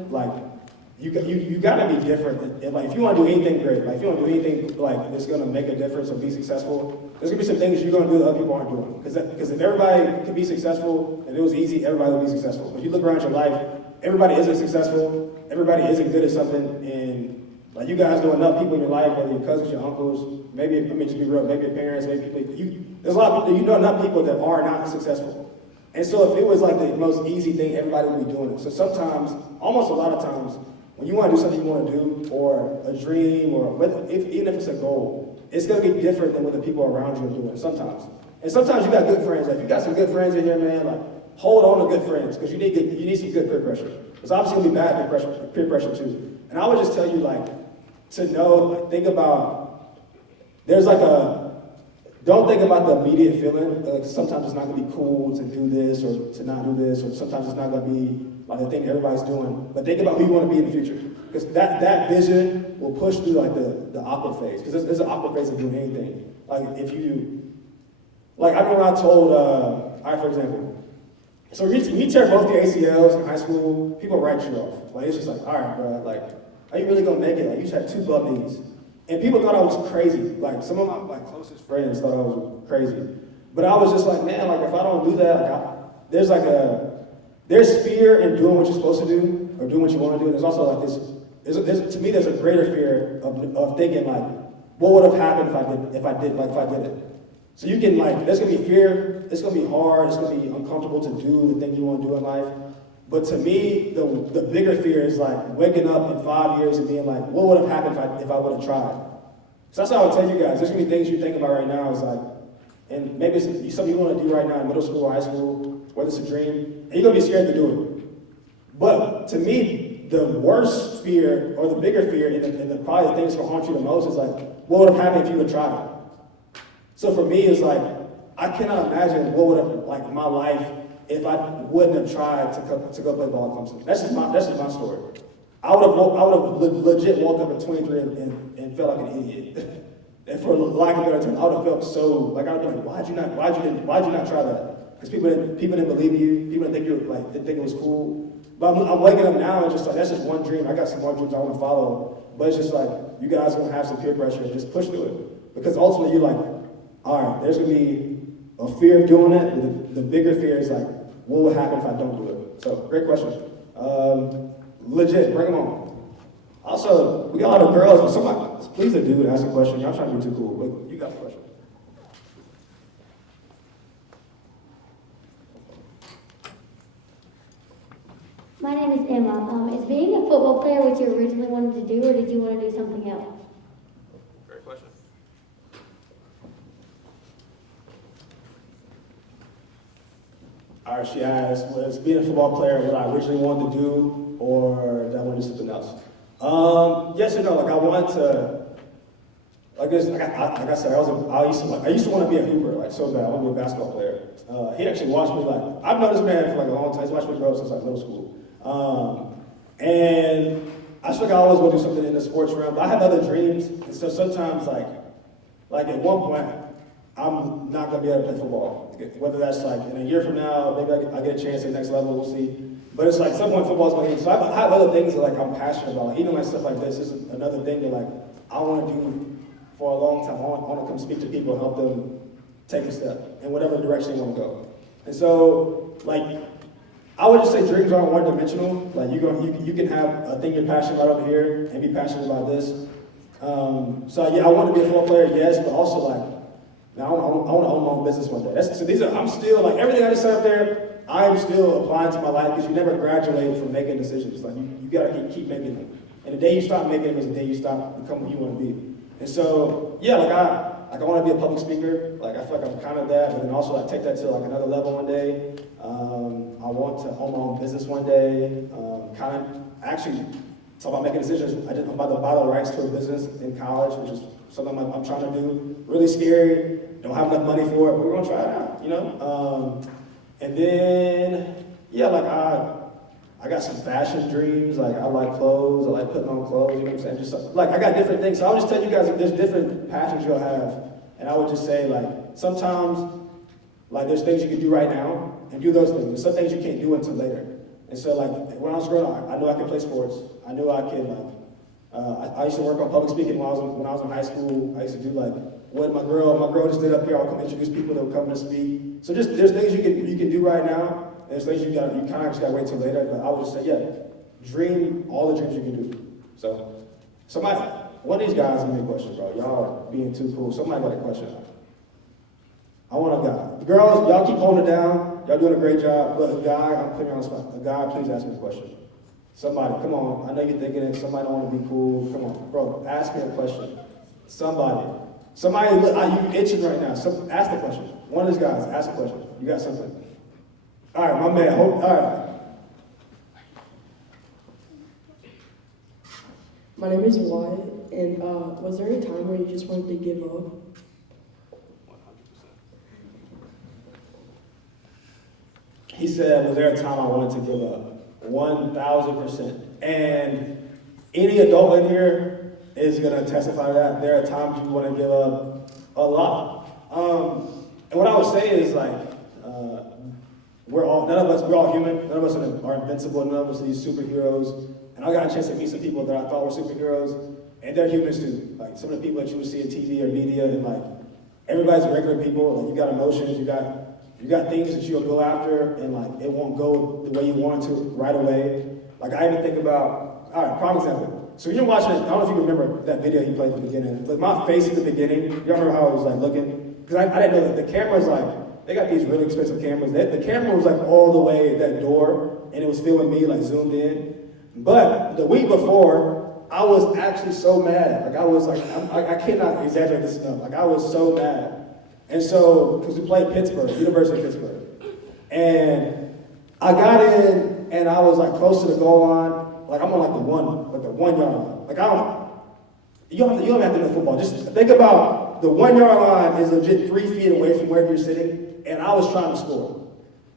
you gotta be different. If you wanna do anything great, if you wanna do anything that's gonna make a difference or be successful, there's gonna be some things you're gonna do that other people aren't doing. Because if everybody could be successful, if it was easy, everybody would be successful. But if you look around your life, everybody isn't successful, everybody isn't good at something, and you guys know enough people in your life, whether your cousins, your uncles, just be real, maybe your parents, maybe people, there's a lot of people, you know enough people that are not successful. And so if it was the most easy thing, everybody would be doing it. So sometimes, almost a lot of times, when you want to do something you want to do, or a dream, or even if it's a goal, it's going to be different than what the people around you are doing sometimes. And sometimes you got good friends. If you got some good friends in here, man, hold on to good friends, because you need some good peer pressure. It's obviously going to be bad peer pressure too. And I would just tell you, to know, think about, don't think about the immediate feeling. Sometimes it's not going to be cool to do this or to not do this, or sometimes it's not going to be the thing everybody's doing. But think about who you want to be in the future, because that vision will push through the awkward phase. Because there's an awkward phase of doing anything. I remember I told, for example, so when you tear both your ACLs in high school, people write you off. It's just all right, bro, are you really gonna make it? You just had 2 bum knees. And people thought I was crazy. Some of my closest friends thought I was crazy. But I was just man, if I don't do that, there's fear in doing what you're supposed to do, or doing what you want to do. And there's also to me, there's a greater fear of thinking what would have happened if I did it. So you can there's gonna be fear, it's gonna be hard, it's gonna be uncomfortable to do the thing you want to do in life. But to me, the bigger fear is waking up in 5 years and being what would have happened if I would have tried? So that's how I would tell you guys. There's gonna be things you think about right now. And maybe it's something you want to do right now in middle school or high school, whether it's a dream, and you're gonna be scared to do it. But to me, the worst fear or the bigger fear, and probably the thing that's gonna haunt you the most is what would have happened if you would have tried it? So for me, it's I cannot imagine what would have my life if I wouldn't have tried to go play ball at Clemson. That's just my story. I would have legit woke up at 23 and felt like an idiot. And for lack of a better term, I would have felt so I would be why'd you not try that? Because people didn't believe in you. People didn't think you didn't think it was cool. But I'm waking up now and just that's just one dream. I got some more dreams I want to follow. But it's just you guys are gonna have some peer pressure and just push through it. Because ultimately you're all right, there's gonna be a fear of doing it, but the bigger fear is what would happen if I don't do it? So, great question. Legit, bring them on. Also, we got a lot of girls, but somebody, please a dude ask a question. Y'all trying to be too cool, but you got the question. My name is Emma. Is being a football player what you originally wanted to do, or did you want to do something else? Great question. All right, she asked, was being a football player what I originally wanted to do, or did I want to do something else? Yes and no. Like I wanted to, like this, like I said, I used to want to be a hooper, like so bad. I want to be a basketball player. He actually watched me like I've known this man for like a long time. He's watched me grow up since like middle school, and I feel like I always want to do something in the sports realm. But I have other dreams, and so sometimes like at one point, I'm not gonna be able to play football. Whether that's like in a year from now, maybe I get a chance at the next level. We'll see. But it's like at some point football's gonna end. So I have other things that like I'm passionate about. Like, even like stuff like this is another thing that like I want to do for a long time. I want to come speak to people, help them take a step in whatever direction they want to go. And so like I would just say dreams aren't one-dimensional. Like you can have a thing you're passionate about over here and be passionate about this. So yeah, I want to be a football player, yes, but also like now I want to own my own business one day. I'm still like everything I just said up there. I am still applying to my life because you never graduate from making decisions. Like you gotta keep making them. And the day you stop making them is the day you stop becoming who you want to be. And so yeah, I want to be a public speaker. Like I feel like I'm kind of that, but then also I take that to like another level one day. I want to own my own business one day. Kind of actually talk about making decisions. I'm about to buy the rights to a business in college, which is something I'm trying to do. Really scary. Don't have enough money for it, but we're gonna try it out. You know. And then, yeah, like I got some fashion dreams. Like I like clothes. I like putting on clothes. You know what I'm saying? Just like I got different things. So I'll just tell you guys that there's different passions you'll have. And I would just say like sometimes like there's things you can do right now and do those things. There's some things you can't do until later. And so like when I was growing up, I knew I could play sports. I knew I could like. I used to work on public speaking when I was in high school. I used to do like what my girl just did up here. I'll come introduce people that will come to speak. So just there's things you can do right now. There's things you kind of just gotta wait till later. But I would just say, yeah, dream all the dreams you can do. So one of these guys give me a question, bro. Y'all are being too cool. Somebody got a question. I want a guy. The girls, y'all keep holding it down. Y'all doing a great job. But a guy, I'm putting you on the spot. A guy, please ask me a question. Somebody, come on. I know you're thinking it. Somebody don't want to be cool. Come on, bro. Ask me a question. Somebody, you itching right now. Ask the question. One of these guys, ask a question. You got something? All right, my man. All right. My name is Wyatt, and was there a time where you just wanted to give up? 100%. He said, was there a time I wanted to give up? 1,000%. And any adult in here is going to testify to that. There are times you want to give up a lot. And what I would say is like, we're all human. None of us are invincible. None of us are these superheroes. And I got a chance to meet some people that I thought were superheroes, and they're humans too. Like some of the people that you would see in TV or media, and like everybody's regular people. Like you got emotions, you got things that you'll go after, and like it won't go the way you want it to right away. Like I even think about, all right, prime example. So you're watching it. I don't know if you remember that video he played at the beginning, but my face at the beginning. Y'all remember how I was like looking? Because I didn't know that the camera's like, they got these really expensive cameras. The camera was like all the way at that door, and it was filming me like zoomed in. But the week before, I was actually so mad. Like I was like, I cannot exaggerate this enough. Like I was so mad. And so, because we played Pittsburgh, University of Pittsburgh. And I got in, and I was like close to the goal line. Like I'm on like the 1 yard line. Like you don't have to know football. Just think about the 1 yard line is legit 3 feet away from where you're sitting, and I was trying to score.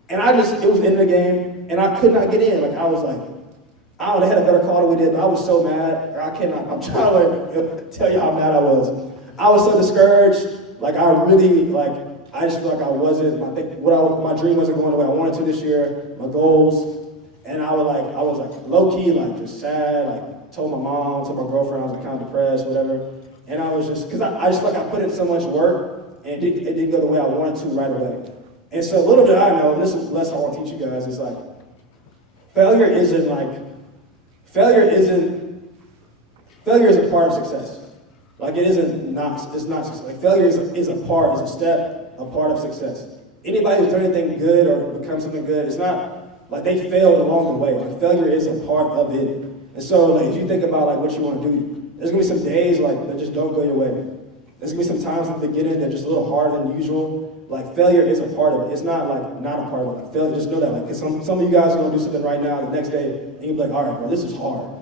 And it was the end of the game, and I could not get in. Like I was like, I would have had a better call than we did, but I was so mad. I'm trying to tell you how mad I was. I was so discouraged. Like I just feel like I wasn't. I think my dream wasn't going the way I wanted to this year. My goals, and I was like low key, like just sad. Like told my mom, told my girlfriend I was like, kind of depressed, whatever. And I was just because I just feel like I put in so much work, and it didn't go the way I wanted to right away. And so little did I know, and this is the lesson I want to teach you guys. Is like failure is a part of success. Like it's not success. Like failure is a step, a part of success. Anybody who's done anything good or become something good, it's not like they failed along the way. Like failure is a part of it. And so like if you think about like what you want to do, there's gonna be some days like that just don't go your way. There's gonna be some times in the beginning that are just a little harder than usual. Like failure is a part of it. It's not like not a part of it. Like failure, just know that. Like, cause some of you guys are gonna do something right now, the next day, and you'll be like, all right, bro, this is hard.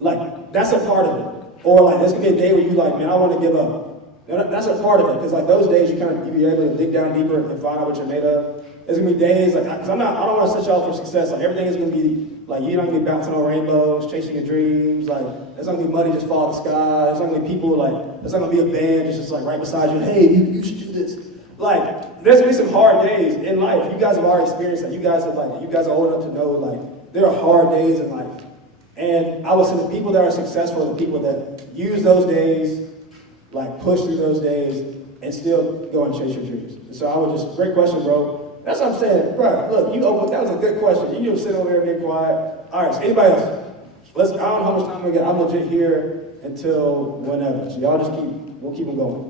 Like, that's a part of it. Or like, there's gonna be a day where you like, man, I wanna give up. That's a part of it, because like those days you're able to dig down deeper and find out what you're made of. There's gonna be days like, cause I don't want to set y'all for success. Like everything is gonna be like you're not gonna be bouncing on rainbows, chasing your dreams. Like there's not gonna be money just fall out the sky. There's not gonna be people like there's not gonna be a band just like right beside you. Hey, you should do this. Like there's gonna be some hard days in life. You guys have already experienced that. You guys are old enough to know like there are hard days in life. And I would say the people that are successful are the people that use those days, like push through those days, and still go and chase your dreams. And so I would just, great question, bro. That's what I'm saying, bro. Look, that was a good question. You just sit over there and be quiet. All right, so anybody else? I don't know how much time we got. I'm legit here until whenever. So y'all just we'll keep them going.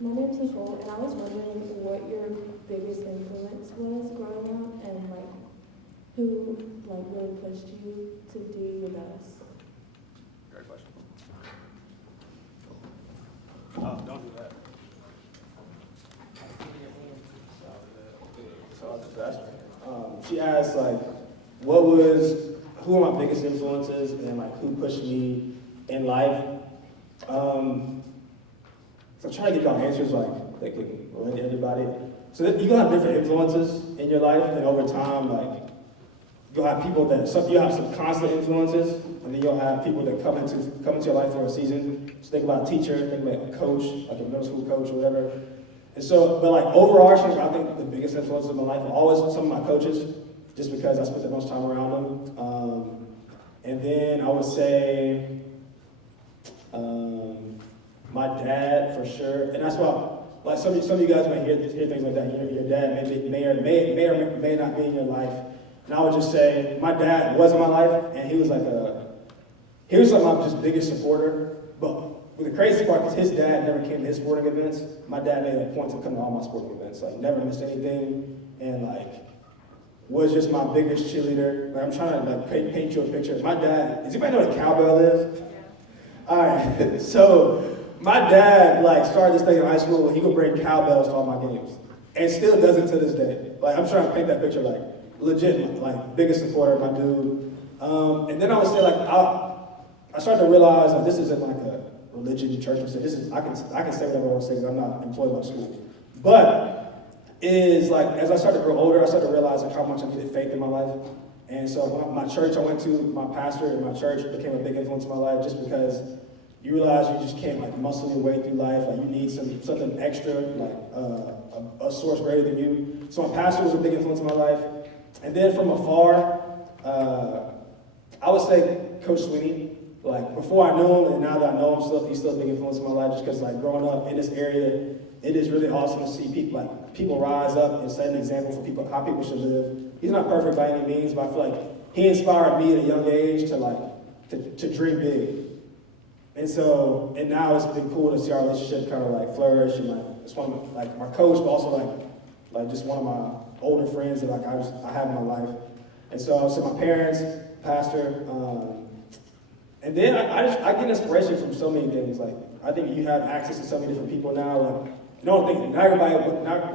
My name's Nicole, and I was wondering what your biggest influence was growing up, and like who like really pushed you to do your best. Great question. Oh, don't do that. So I'll just ask her. She asked like, who are my biggest influences, and like who pushed me in life? So I'm trying to give y'all answers like that could relate to everybody. So you're gonna have different influences in your life, and over time, like you'll have people you'll have some constant influences, and then you'll have people that come into your life for a season. So think about a teacher, think about a coach, like a middle school coach or whatever. And so, but like overarching, I think the biggest influences in my life are always some of my coaches, just because I spent the most time around them. And then I would say. My dad, for sure, and that's why, like some of you guys might hear things like that. Your dad may not be in your life, and I would just say my dad was in my life, and he was like my just biggest supporter. But the crazy part is his dad never came to his sporting events. My dad made a point to come to all my sporting events, like never missed anything, and like was just my biggest cheerleader. Like I'm trying to like paint you a picture. My dad, does anybody know what a cowbell is? Yeah. All right, so. My dad like started this thing in high school where he would bring cowbells to all my games, and still does it to this day. Like I'm trying to paint that picture, like legit, like biggest supporter, my dude. And then I would say like I started to realize that this isn't like a religion, church, and this is I can say whatever I want to say because I'm not employed by school. But is like as I started to grow older, I started to realize like how much I needed faith in my life. And so my church I went to, my pastor in my church became a big influence in my life just because. You realize you just can't like muscle your way through life. Like you need something extra, like a source greater than you. So my pastor was a big influence in my life. And then from afar, I would say Coach Sweeney. Like before I knew him, and now that I know him, he's still a big influence in my life. Just because like growing up in this area, it is really awesome to see people rise up and set an example for people how people should live. He's not perfect by any means, but I feel like he inspired me at a young age to dream big. And now it's been cool to see our relationship kind of like flourish, and like it's one of my coach, but also like just one of my older friends that like I have in my life. And so my parents, pastor, and then I get inspiration from so many things. Like I think you have access to so many different people now. Like not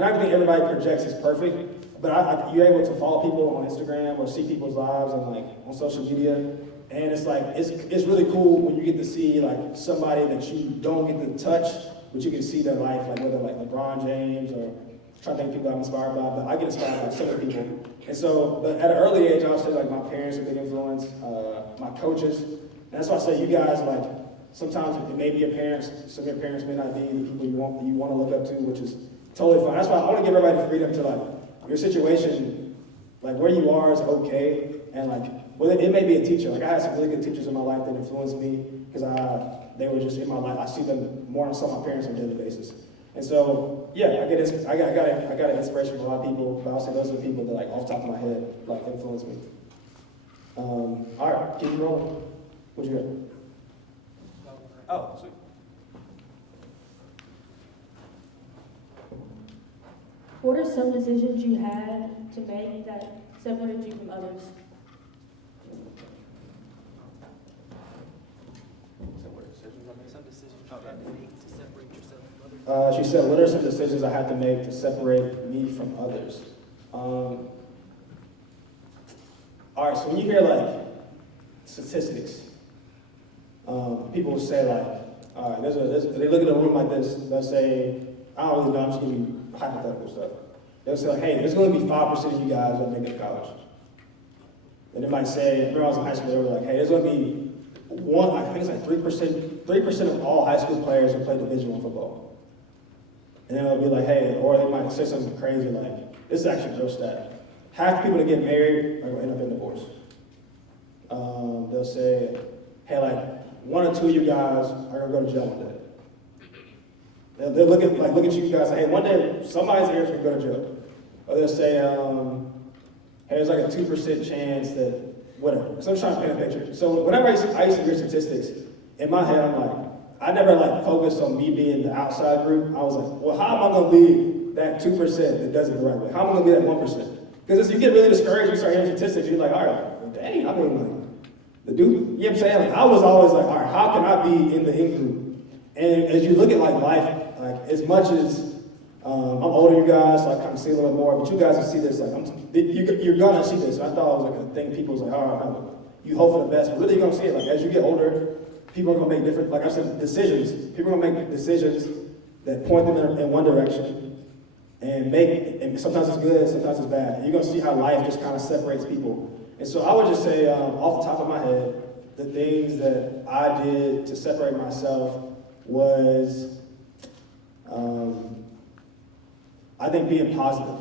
everything everybody projects is perfect, but you're able to follow people on Instagram or see people's lives and like on social media. And it's like, it's really cool when you get to see like somebody that you don't get to touch, but you can see their life, like whether like LeBron James or I'm trying to think of people I'm inspired by, but I get inspired by so many people. And so, but at an early age, I would say like my parents are a big influence, my coaches. And that's why I say you guys like, sometimes it may be your parents, some of your parents may not be the people you want to look up to, which is totally fine. That's why I want to give everybody freedom to like, your situation, like where you are is okay, and like, well, it may be a teacher. Like I had some really good teachers in my life that influenced me because they were just in my life. I see them more than I saw my parents on a daily basis. And so, yeah, I got an inspiration from a lot of people, but I'll say those are the people that, like, off the top of my head, like, influence me. All right, keep rolling. What you got? Oh, sweet. What are some decisions you had to make that separated you from others? She said, what are some decisions I had to make to separate me from others? All right, so when you hear like statistics, people will say like, all right, they look at a room like this, they'll say, I don't really know, I'm just giving you hypothetical stuff. They'll say, like, hey, there's going to be 5% of you guys that make it to college. And they might say, I remember I was in high school, they were like, hey, there's going to be I think it's like 3% of all high school players will play Division I football. And then they'll be like, hey, or they might say something crazy like, this is actually a real stat. Half the people that get married are going to end up in divorce. They'll say, hey, like, 1 or 2 of you guys are going to go to jail one day. They'll look at you guys and say, hey, one day somebody's here is going to go to jail. Or they'll say, hey, there's like a 2% chance that, whatever. So I'm trying to paint a picture. So whenever I used to hear statistics, in my head, I'm like, I never like focused on me being the outside group. I was like, well, how am I going to be that 2% that does it the right way? How am I going to be that 1%? Because as you get really discouraged, you start hearing statistics, you're like, all right, well, dang, I mean, like, the dude, you know what I'm saying? Like, I was always like, all right, how can I be in the in group? And as you look at like life, like as much as I'm older than you guys, so I kind of see a little bit more, but you guys will see this, like, you're gonna see this. And I thought it was like a thing people was like, all right, no, you hope for the best, but really you're gonna see it. Like, as you get older, people are gonna make different, like I said, decisions. People are gonna make decisions that point them in one direction, and sometimes it's good, sometimes it's bad. And you're gonna see how life just kind of separates people. And so I would just say, off the top of my head, the things that I did to separate myself was, I think being positive.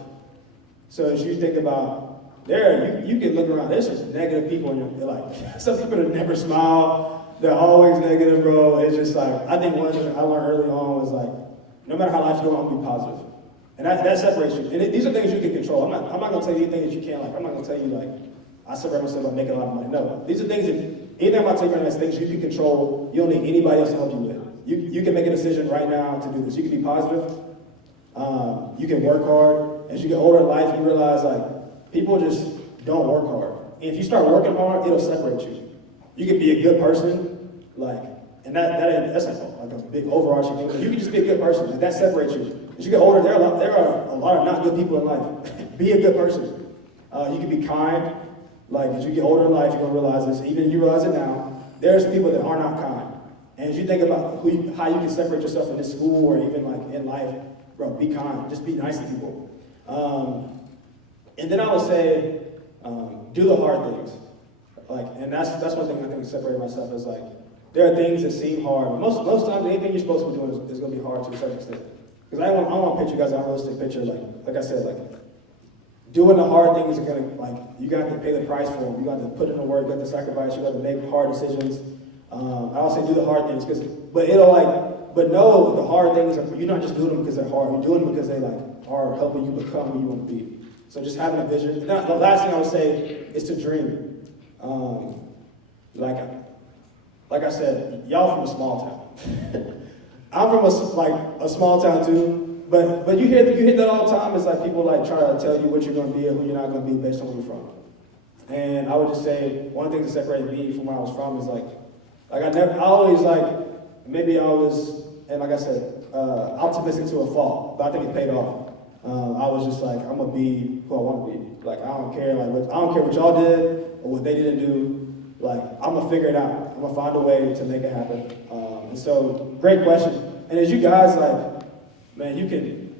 So as you think about, you can look around, there's some negative people in your life. Some people that never smile, they're always negative, bro. It's just like, I think one thing I learned early on was like, no matter how life's going, I'm gonna be positive. And that separates you. And these are things you can control. I'm not gonna tell you anything that you can't, like, I'm not gonna tell you like, I separate myself by making a lot of money. No, these are things that, anything I'm about to take right now is things you can control. You don't need anybody else to help you with. You can make a decision right now to do this. You can be positive. You can work hard. As you get older in life, you realize like people just don't work hard. And if you start working hard, it'll separate you. You can be a good person, like, and that's like a big overarching thing. You can just be a good person, and that separates you. As you get older, there are a lot of not good people in life. Be a good person. You can be kind. Like, as you get older in life, you're gonna realize this. Even you realize it now. There's people that are not kind. And as you think about how you can separate yourself in this school or even like in life, bro, be kind. Just be nice to people. And then I would say, do the hard things. Like, and that's one thing I think separating myself is like, there are things that seem hard. But most times, anything you're supposed to be doing is going to be hard to a certain extent. Because I don't want to picture you guys an unrealistic picture. Like I said, like doing the hard things are going to, like, you got to pay the price for them. You got to put in the work, you got to sacrifice, you got to make hard decisions. I also say do the hard things, but no, the hard things, you're not just doing them because they're hard. You're doing them because they like are helping you become who you want to be. So just having a vision. And the last thing I would say is to dream. Like I said, y'all from a small town. I'm from a small town too. But you hear that all the time. It's like people like try to tell you what you're going to be and who you're not going to be based on where you're from. And I would just say one of the things that separated me from where I was from is maybe I was, and like I said, optimistic to a fault, but I think it paid off. I was just like, I'm gonna be who I want to be. Like, I don't care what y'all did or what they didn't do. Like, I'm gonna figure it out. I'm gonna find a way to make it happen. And so, great question. And as you guys like, man, you can,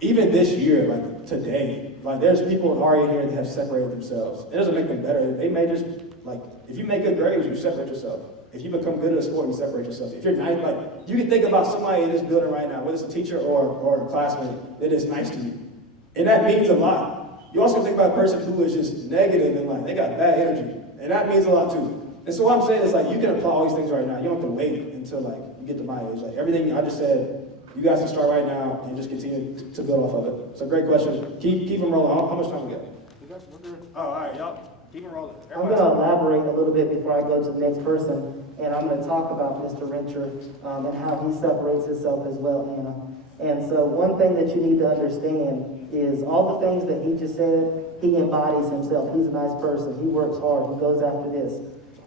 even this year, like today, like there's people already here that have separated themselves. It doesn't make them better. They may just, like, if you make good grades, you separate yourself. If you become good at a sport, you separate yourself. If you're nice, like, you can think about somebody in this building right now, whether it's a teacher or a classmate, that is nice to you. And that means a lot. You also think about a person who is just negative and like, they got bad energy. And that means a lot too. And so what I'm saying is like, you can apply all these things right now. You don't have to wait until like, you get to my age. Like everything I just said, you guys can start right now and just continue to build off of it. So great question. Keep them rolling. How much time we got? You guys wondering? Oh, all right, y'all. Keep it rolling. I'm going to elaborate a little bit before I go to the next person, and I'm going to talk about Mr. Rencher and how he separates himself as well, Anna. And so one thing that you need to understand is all the things that he just said, he embodies himself. He's a nice person. He works hard. He goes after this.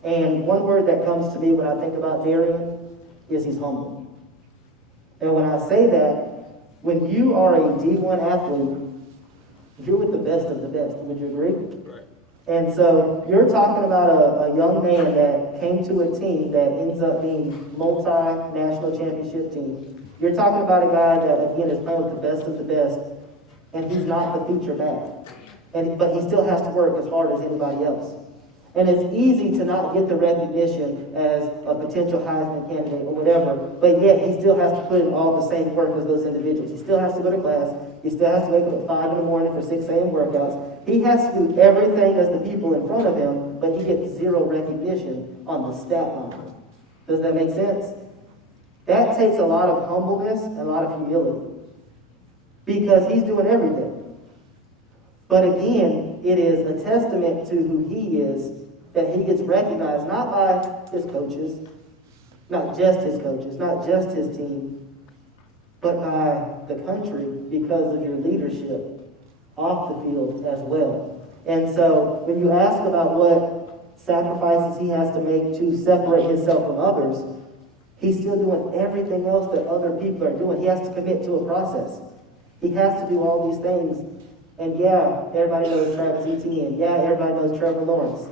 And one word that comes to me when I think about Darien is he's humble. And when I say that, when you are a D1 athlete, you're with the best of the best. Would you agree? Right. And so you're talking about a young man that came to a team that ends up being multi-national championship team. You're talking about a guy that, again, is playing with the best of the best, and he's not the feature back. But he still has to work as hard as anybody else. And it's easy to not get the recognition as a potential Heisman candidate or whatever, but yet he still has to put in all the same work as those individuals. He still has to go to class. He still has to wake up at 5 in the morning for 6 a.m. workouts. He has to do everything as the people in front of him, but he gets zero recognition on the stat line. Does that make sense? That takes a lot of humbleness and a lot of humility because he's doing everything. But again, it is a testament to who he is that he gets recognized not by his coaches, not just his coaches, not just his team, but by the country because of your leadership off the field as well. And so when you ask about what sacrifices he has to make to separate himself from others, he's still doing everything else that other people are doing. He has to commit to a process. He has to do all these things. And yeah, everybody knows Travis Etienne. Yeah, everybody knows Trevor Lawrence.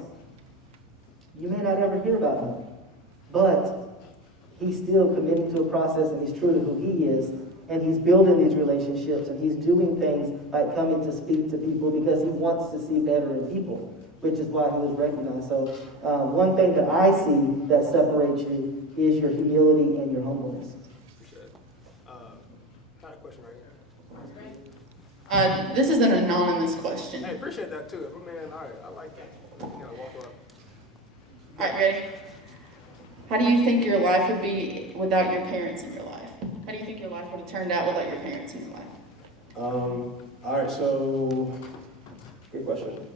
You may not ever hear about him, but he's still committed to a process and he's true to who he is. And he's building these relationships and he's doing things like coming to speak to people because he wants to see better in people, which is why he was recognized. So one thing that I see that separates you is your humility and your humbleness. Appreciate it. Got a question right here. This is an anonymous question. Hey, appreciate that too. Oh, man, all right, I like that. You gotta walk up. All right, ready? How do you think your life would be without your parents in your life? How do you think your life would have turned out without your parents in your life? All right, so good question.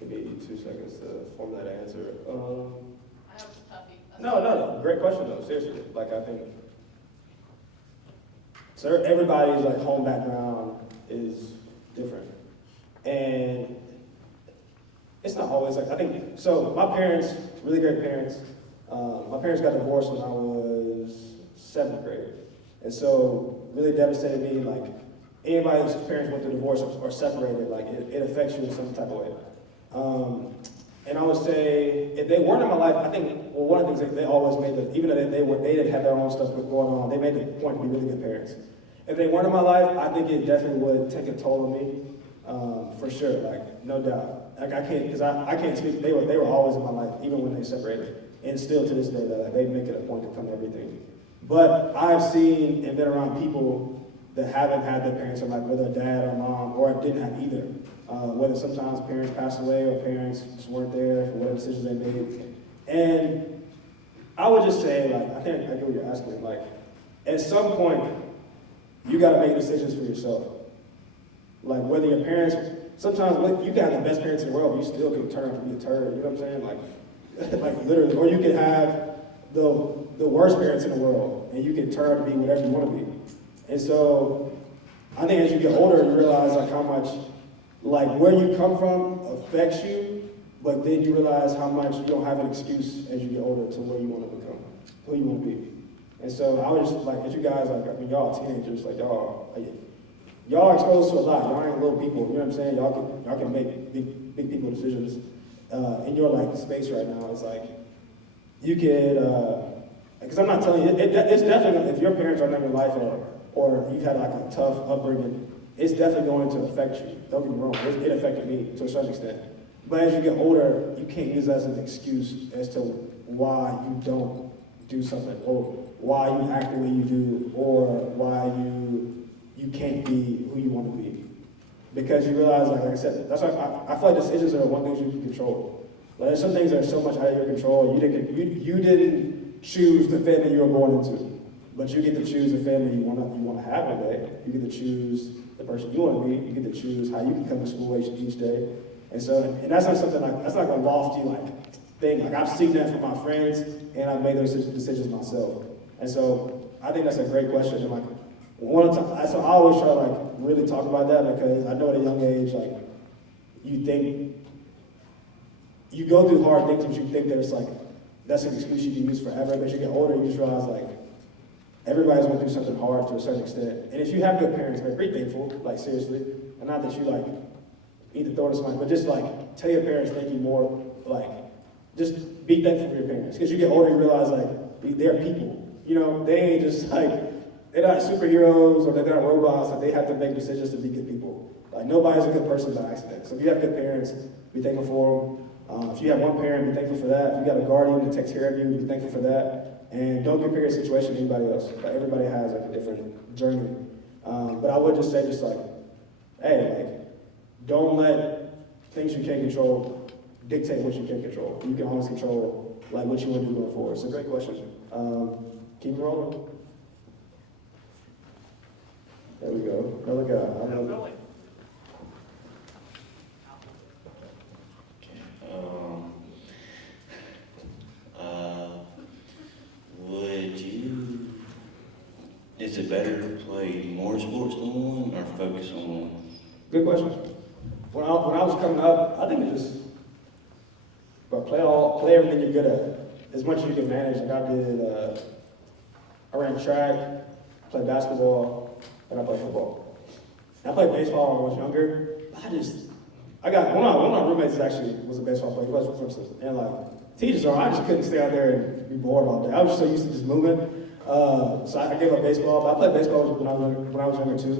Give me 2 seconds to form that answer. I know it's toughy. No, great question though. Seriously, like I think, so everybody's like home background is different, and it's not always like I think. So my parents, really great parents. My parents got divorced when I was 7th grade, and so really devastated me. Like anybody whose parents went through divorce or separated, like it affects you in some type of way. And I would say, if they weren't in my life, I think, well, one of the things that they always made, that even though they didn't have their own stuff going on, they made the point to be really good parents. If they weren't in my life, I think it definitely would take a toll on me, for sure, like, no doubt. Like, I can't, because I can't speak, they were always in my life, even when they separated. And still to this day, that they make it a point to come to everything. But I've seen and been around people that haven't had their parents in life, whether dad or mom, or didn't have either. Whether sometimes parents passed away or parents just weren't there for whatever decisions they made. And I would just say, like, I think I get what you're asking. Like, at some point, you got to make decisions for yourself. Like, whether your parents, sometimes you can have the best parents in the world, but you still can turn out to be a turd. You know what I'm saying? Like literally. Or you can have the worst parents in the world, and you can turn out to be whatever you want to be. And so, I think as you get older, you realize like how much, like where you come from affects you, but then you realize how much you don't have an excuse as you get older to where you want to become, who you want to be. And so I was just like, as you guys, like, I mean, y'all teenagers, like y'all are exposed to a lot. Y'all ain't little people, you know what I'm saying? Y'all can make big people decisions in your like space right now. It's like, you could, because I'm not telling you, it's definitely, if your parents are not in your life or you've had like a tough upbringing, it's definitely going to affect you. Don't get me wrong, it affected me to a certain extent. But as you get older, you can't use that as an excuse as to why you don't do something, or why you act the way you do, or why you can't be who you want to be. Because you realize, like I said, that's why I feel like decisions are one thing you can control. Like there's some things that are so much out of your control. You didn't choose the family you were born into, but you get to choose the family you want to have one day. You get to choose the person you want to be. You get to choose how you can come to school each day. And so, and that's not something like, that's not a lofty thing. Like I've seen that from my friends, and I've made those decisions myself. And so I think that's a great question. And so I always try to really talk about that, because I know at a young age, you think, you go through hard things, but you think that's an excuse you can use forever. But as you get older, you just realize everybody's going through something hard to a certain extent. And if you have good parents, man, be thankful, seriously. And not that you need to throw to somebody, but just tell your parents thank you more. Just be thankful for your parents. Because you get older, you realize they're people. You know, they ain't just they're not superheroes or they're not robots. They have to make decisions to be good people. Nobody's a good person by accident. So if you have good parents, be thankful for them. If you have one parent, be thankful for that. If you got a guardian that takes care of you, be thankful for that. And don't compare your situation to anybody else. Everybody has a different journey. But I would just say, hey, don't let things you can't control dictate what you can control. You can always control what you want to do going forward. It's a great question. Keep rolling. There we go. Another guy. Is it better to play more sports than one or focus on one? Good question. When I was coming up, I think it just play everything you're good at as much as you can manage. I ran track, played basketball, and I played football. I played baseball when I was younger. One of my roommates actually was a baseball player. He was from Clemson. And teachers I just couldn't stay out there and be bored all day. I was so used to just moving. So I gave up baseball, but I played baseball when I was younger too.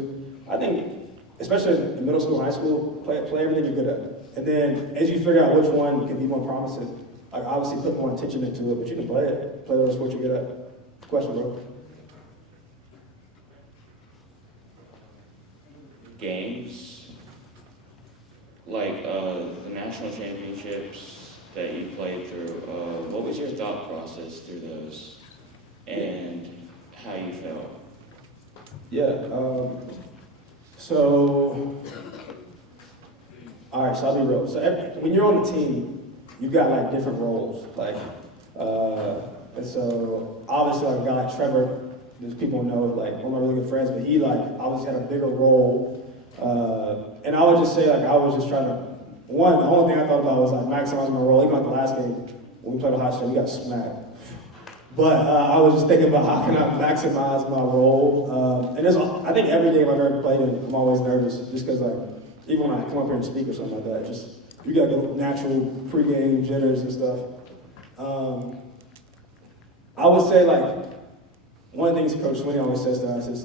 I think, especially in middle school and high school, play everything you're good at. And then as you figure out which one can be more promising, obviously put more attention into it, but you can play it. Play whatever sport you're good at. Question, bro. Games, the national championships that you played through, what was your thought process through those and how you felt? Yeah, all right, so I'll be real. So when you're on the team, you got different roles. And so obviously a guy like Trevor, there's people who know, one of my really good friends, but he obviously had a bigger role. And I would just say I was just trying to, the only thing I thought about was maximizing my role. Even the last game when we played Ohio State, we got smacked. But I was just thinking about how can I maximize my role. And I think every game I've ever played in, I'm always nervous, just because even when I come up here and speak or something like that, you got the natural pregame jitters and stuff. I would say one of the things Coach Swinney always says to us is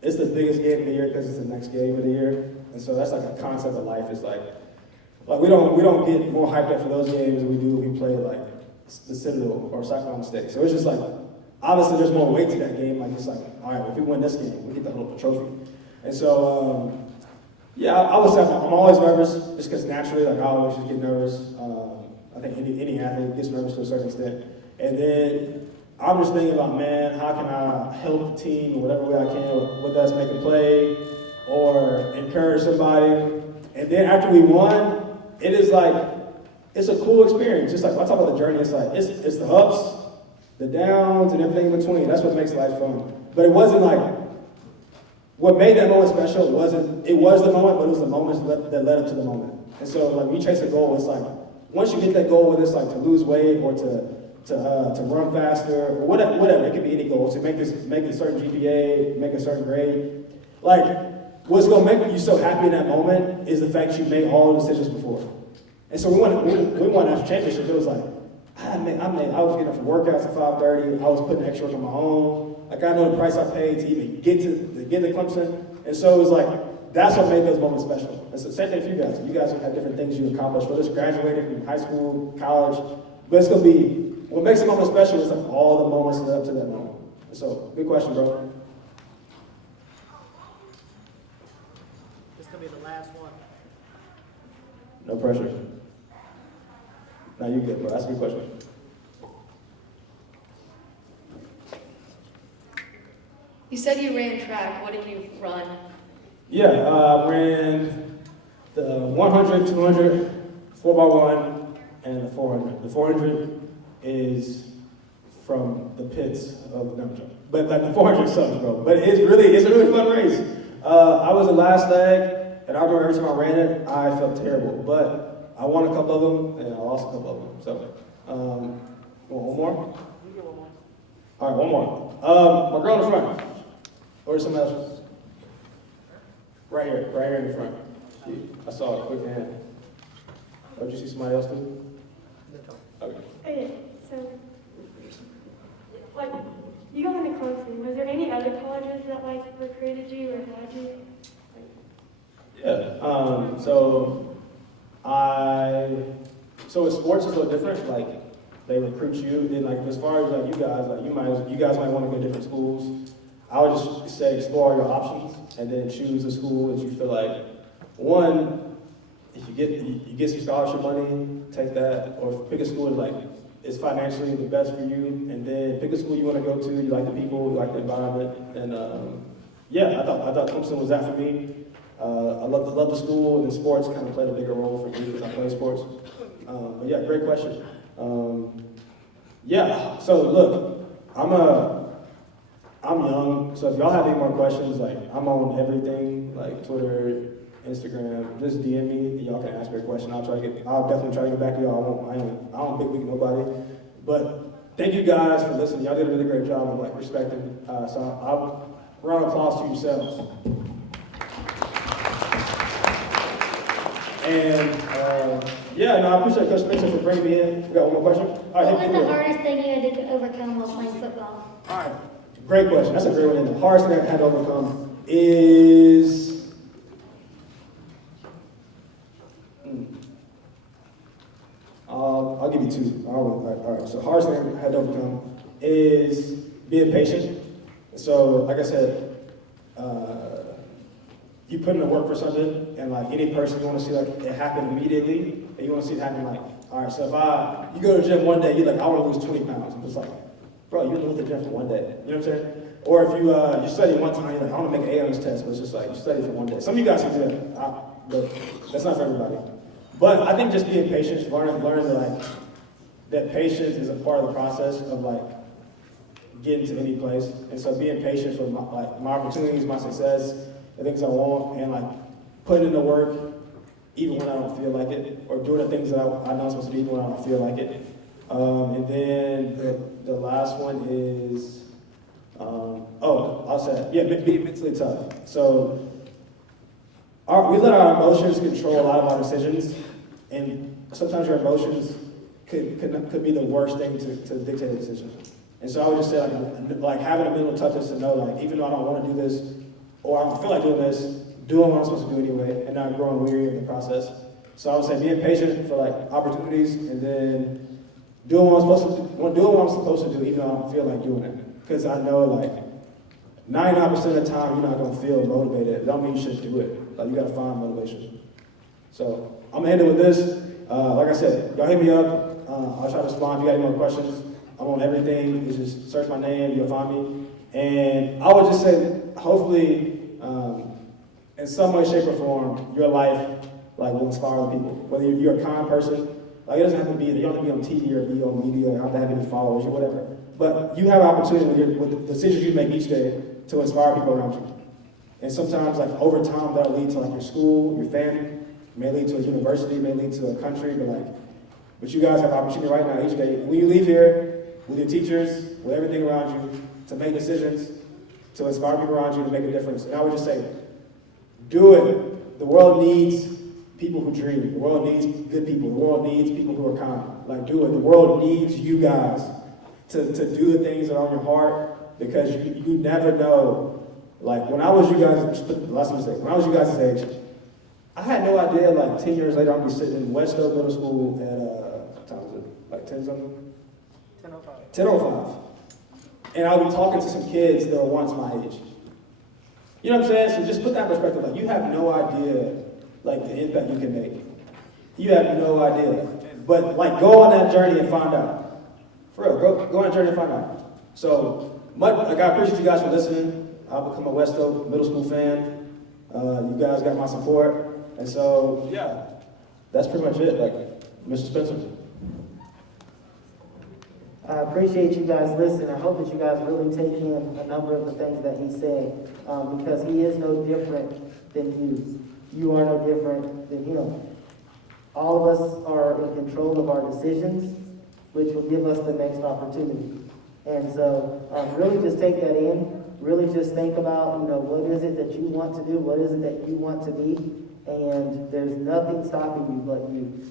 it's the biggest game of the year because it's the next game of the year, and so that's a concept of life. It's we don't get more hyped up for those games than we do when we play the Citadel or Cyclone State. So it's just obviously there's more weight to that game. It's all right, if we win this game, we get the whole trophy. And so yeah, I would say I'm always nervous just because naturally I always just get nervous. I think any athlete gets nervous to a certain extent, and then I'm just thinking about, man, how can I help the team in whatever way I can with us make a play or encourage somebody. And then after we won, it is it's a cool experience. Just I talk about the journey, it's it's the ups, the downs, and everything in between. That's what makes life fun. But it wasn't what made that moment special it was the moment, but it was the moments that led up to the moment. And so when you chase a goal, it's once you hit that goal, whether it's to lose weight or to run faster, or whatever, it could be any goal, to make a certain GPA, make a certain grade. What's going to make you so happy in that moment is the fact that you made all the decisions before. And so we won national championship. It was I was getting up for workouts at 5:30. I was putting extra work on my own. I know the price I paid to even get to Clemson. And so it was that's what made those moments special. It's the same thing for you guys. You guys have had different things you accomplished, whether it's graduating from high school, college, but it's going to be, what makes a moment special is all the moments that led up to that moment. So, good question, bro. This is going to be the last one. No pressure. No, you good, bro. Ask me a question. You said you ran track. What did you run? Yeah, ran the 100, 200, 4x1 and the 400. The 400 is from the pits of the jump. But like the 400 sucks, bro. But it's a really fun race. I was the last leg, and I remember every time I ran it, I felt terrible. But I won a couple of them, and I lost a couple of them. So, want one more? All right, one more. My girl in the front. Or somebody else? Right here in the front. I saw a quick hand. Oh, did you see somebody else too? Okay. Okay, so, like, you got into Clemson. Was there any other colleges that, like, recruited you or had you? Yeah, so with sports it's a little different, like, they recruit you, then like, as far as like you guys might want to go to different schools. I would just say explore your options, and then choose a school that you feel like, one, if you get some scholarship money, take that, or pick a school that like is financially the best for you, and then pick a school you want to go to. You like the people, you like the environment, and yeah, I thought Clemson was that for me. I love the school, and the sports kind of played a bigger role for me because I play sports. But yeah, great question. Yeah, so look, I'm young, so if y'all have any more questions, like, I'm on everything, like Twitter, Instagram, just DM me, and y'all can ask me a question. I'll definitely try to get back to y'all. I don't big league nobody, but thank you guys for listening. Y'all did a really great job of like respecting. So round of applause to yourselves. And yeah, no, I appreciate Coach Spencer for bringing me in. We got one more question. All right, What was the hardest thing you had to overcome while playing football? All right, great question. That's a great one. And the hardest thing I've had to overcome is I'll give you two. All right. So hardest thing I had to overcome is being patient. So like I said, you put in the work for something, and like any person, you want to see like it happen immediately, and you want to see it happen like, all right. So if you go to the gym one day, you're like, I want to lose 20 pounds. I'm just like, bro, you're going to the gym for one day. You know what I'm saying? Or if you study one time, you're like, I want to make an A on this test, but it's just like you study for one day. Some of you guys can do that, but that's not for everybody. But I think just being patient, learning that like that patience is a part of the process of like getting to any place. And so being patient for my opportunities, my success, the things I want, and like putting in the work even when I don't feel like it, or doing the things that I know I'm supposed to do even when I don't feel like it. And then the last one is, I'll say, yeah, being mentally tough. So we let our emotions control a lot of our decisions, and sometimes your emotions could be the worst thing to dictate a decision. And so I would just say, like having a mental toughness to know, like, even though I don't want to do this, or I don't feel like doing this, doing what I'm supposed to do anyway, and not growing weary in the process. So I would say being patient for like opportunities, and then doing what I'm supposed to do, even though I don't feel like doing it. Because I know like 99% of the time you're not gonna feel motivated. It don't mean you should do it. Like, you gotta find motivation. So I'm gonna end it with this. Like I said, y'all hit me up. I'll try to respond if you got any more questions. I'm on everything. You just search my name, you'll find me. And I would just say, hopefully, in some way, shape, or form, your life like will inspire other people. Whether you're a kind person, like it doesn't have to be, you don't have to be on TV or be on media, or have to have any followers or whatever. But you have an opportunity with the decisions you make each day to inspire people around you. And sometimes, like, over time, that'll lead to like your school, your family, it may lead to a university, it may lead to a country, but you guys have an opportunity right now each day. When you leave here, with your teachers, with everything around you, to make decisions, to inspire people around you to make a difference. And I would just say, do it. The world needs people who dream. The world needs good people. The world needs people who are kind. Like, do it. The world needs you guys to do the things that are on your heart, because you never know. Like, when I was you guys' age, I had no idea, like, 10 years later, I'd be sitting in West Oak Middle School at, what time was it? Like 10 something? 10:05. And I'll be talking to some kids that are once my age. You know what I'm saying? So just put that in perspective. Like, you have no idea, like, the impact you can make. You have no idea. But, like, go on that journey and find out. For real, go on that journey and find out. So, like, I appreciate you guys for listening. I've become a West Oak Middle School fan. You guys got my support. And so, yeah, that's pretty much it. Like, Mr. Spencer? I appreciate you guys listening. I hope that you guys really take in a number of the things that he said, because he is no different than you. You are no different than him. All of us are in control of our decisions, which will give us the next opportunity. And so, really just take that in. Really just think about, what is it that you want to do? What is it that you want to be? And there's nothing stopping you but you.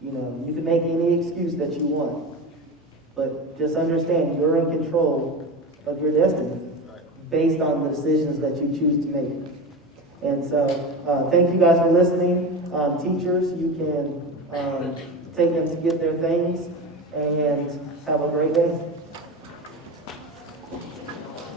You can make any excuse that you want. But just understand you're in control of your destiny based on the decisions that you choose to make. And so, thank you guys for listening. Teachers, you can take them to get their things, and have a great day.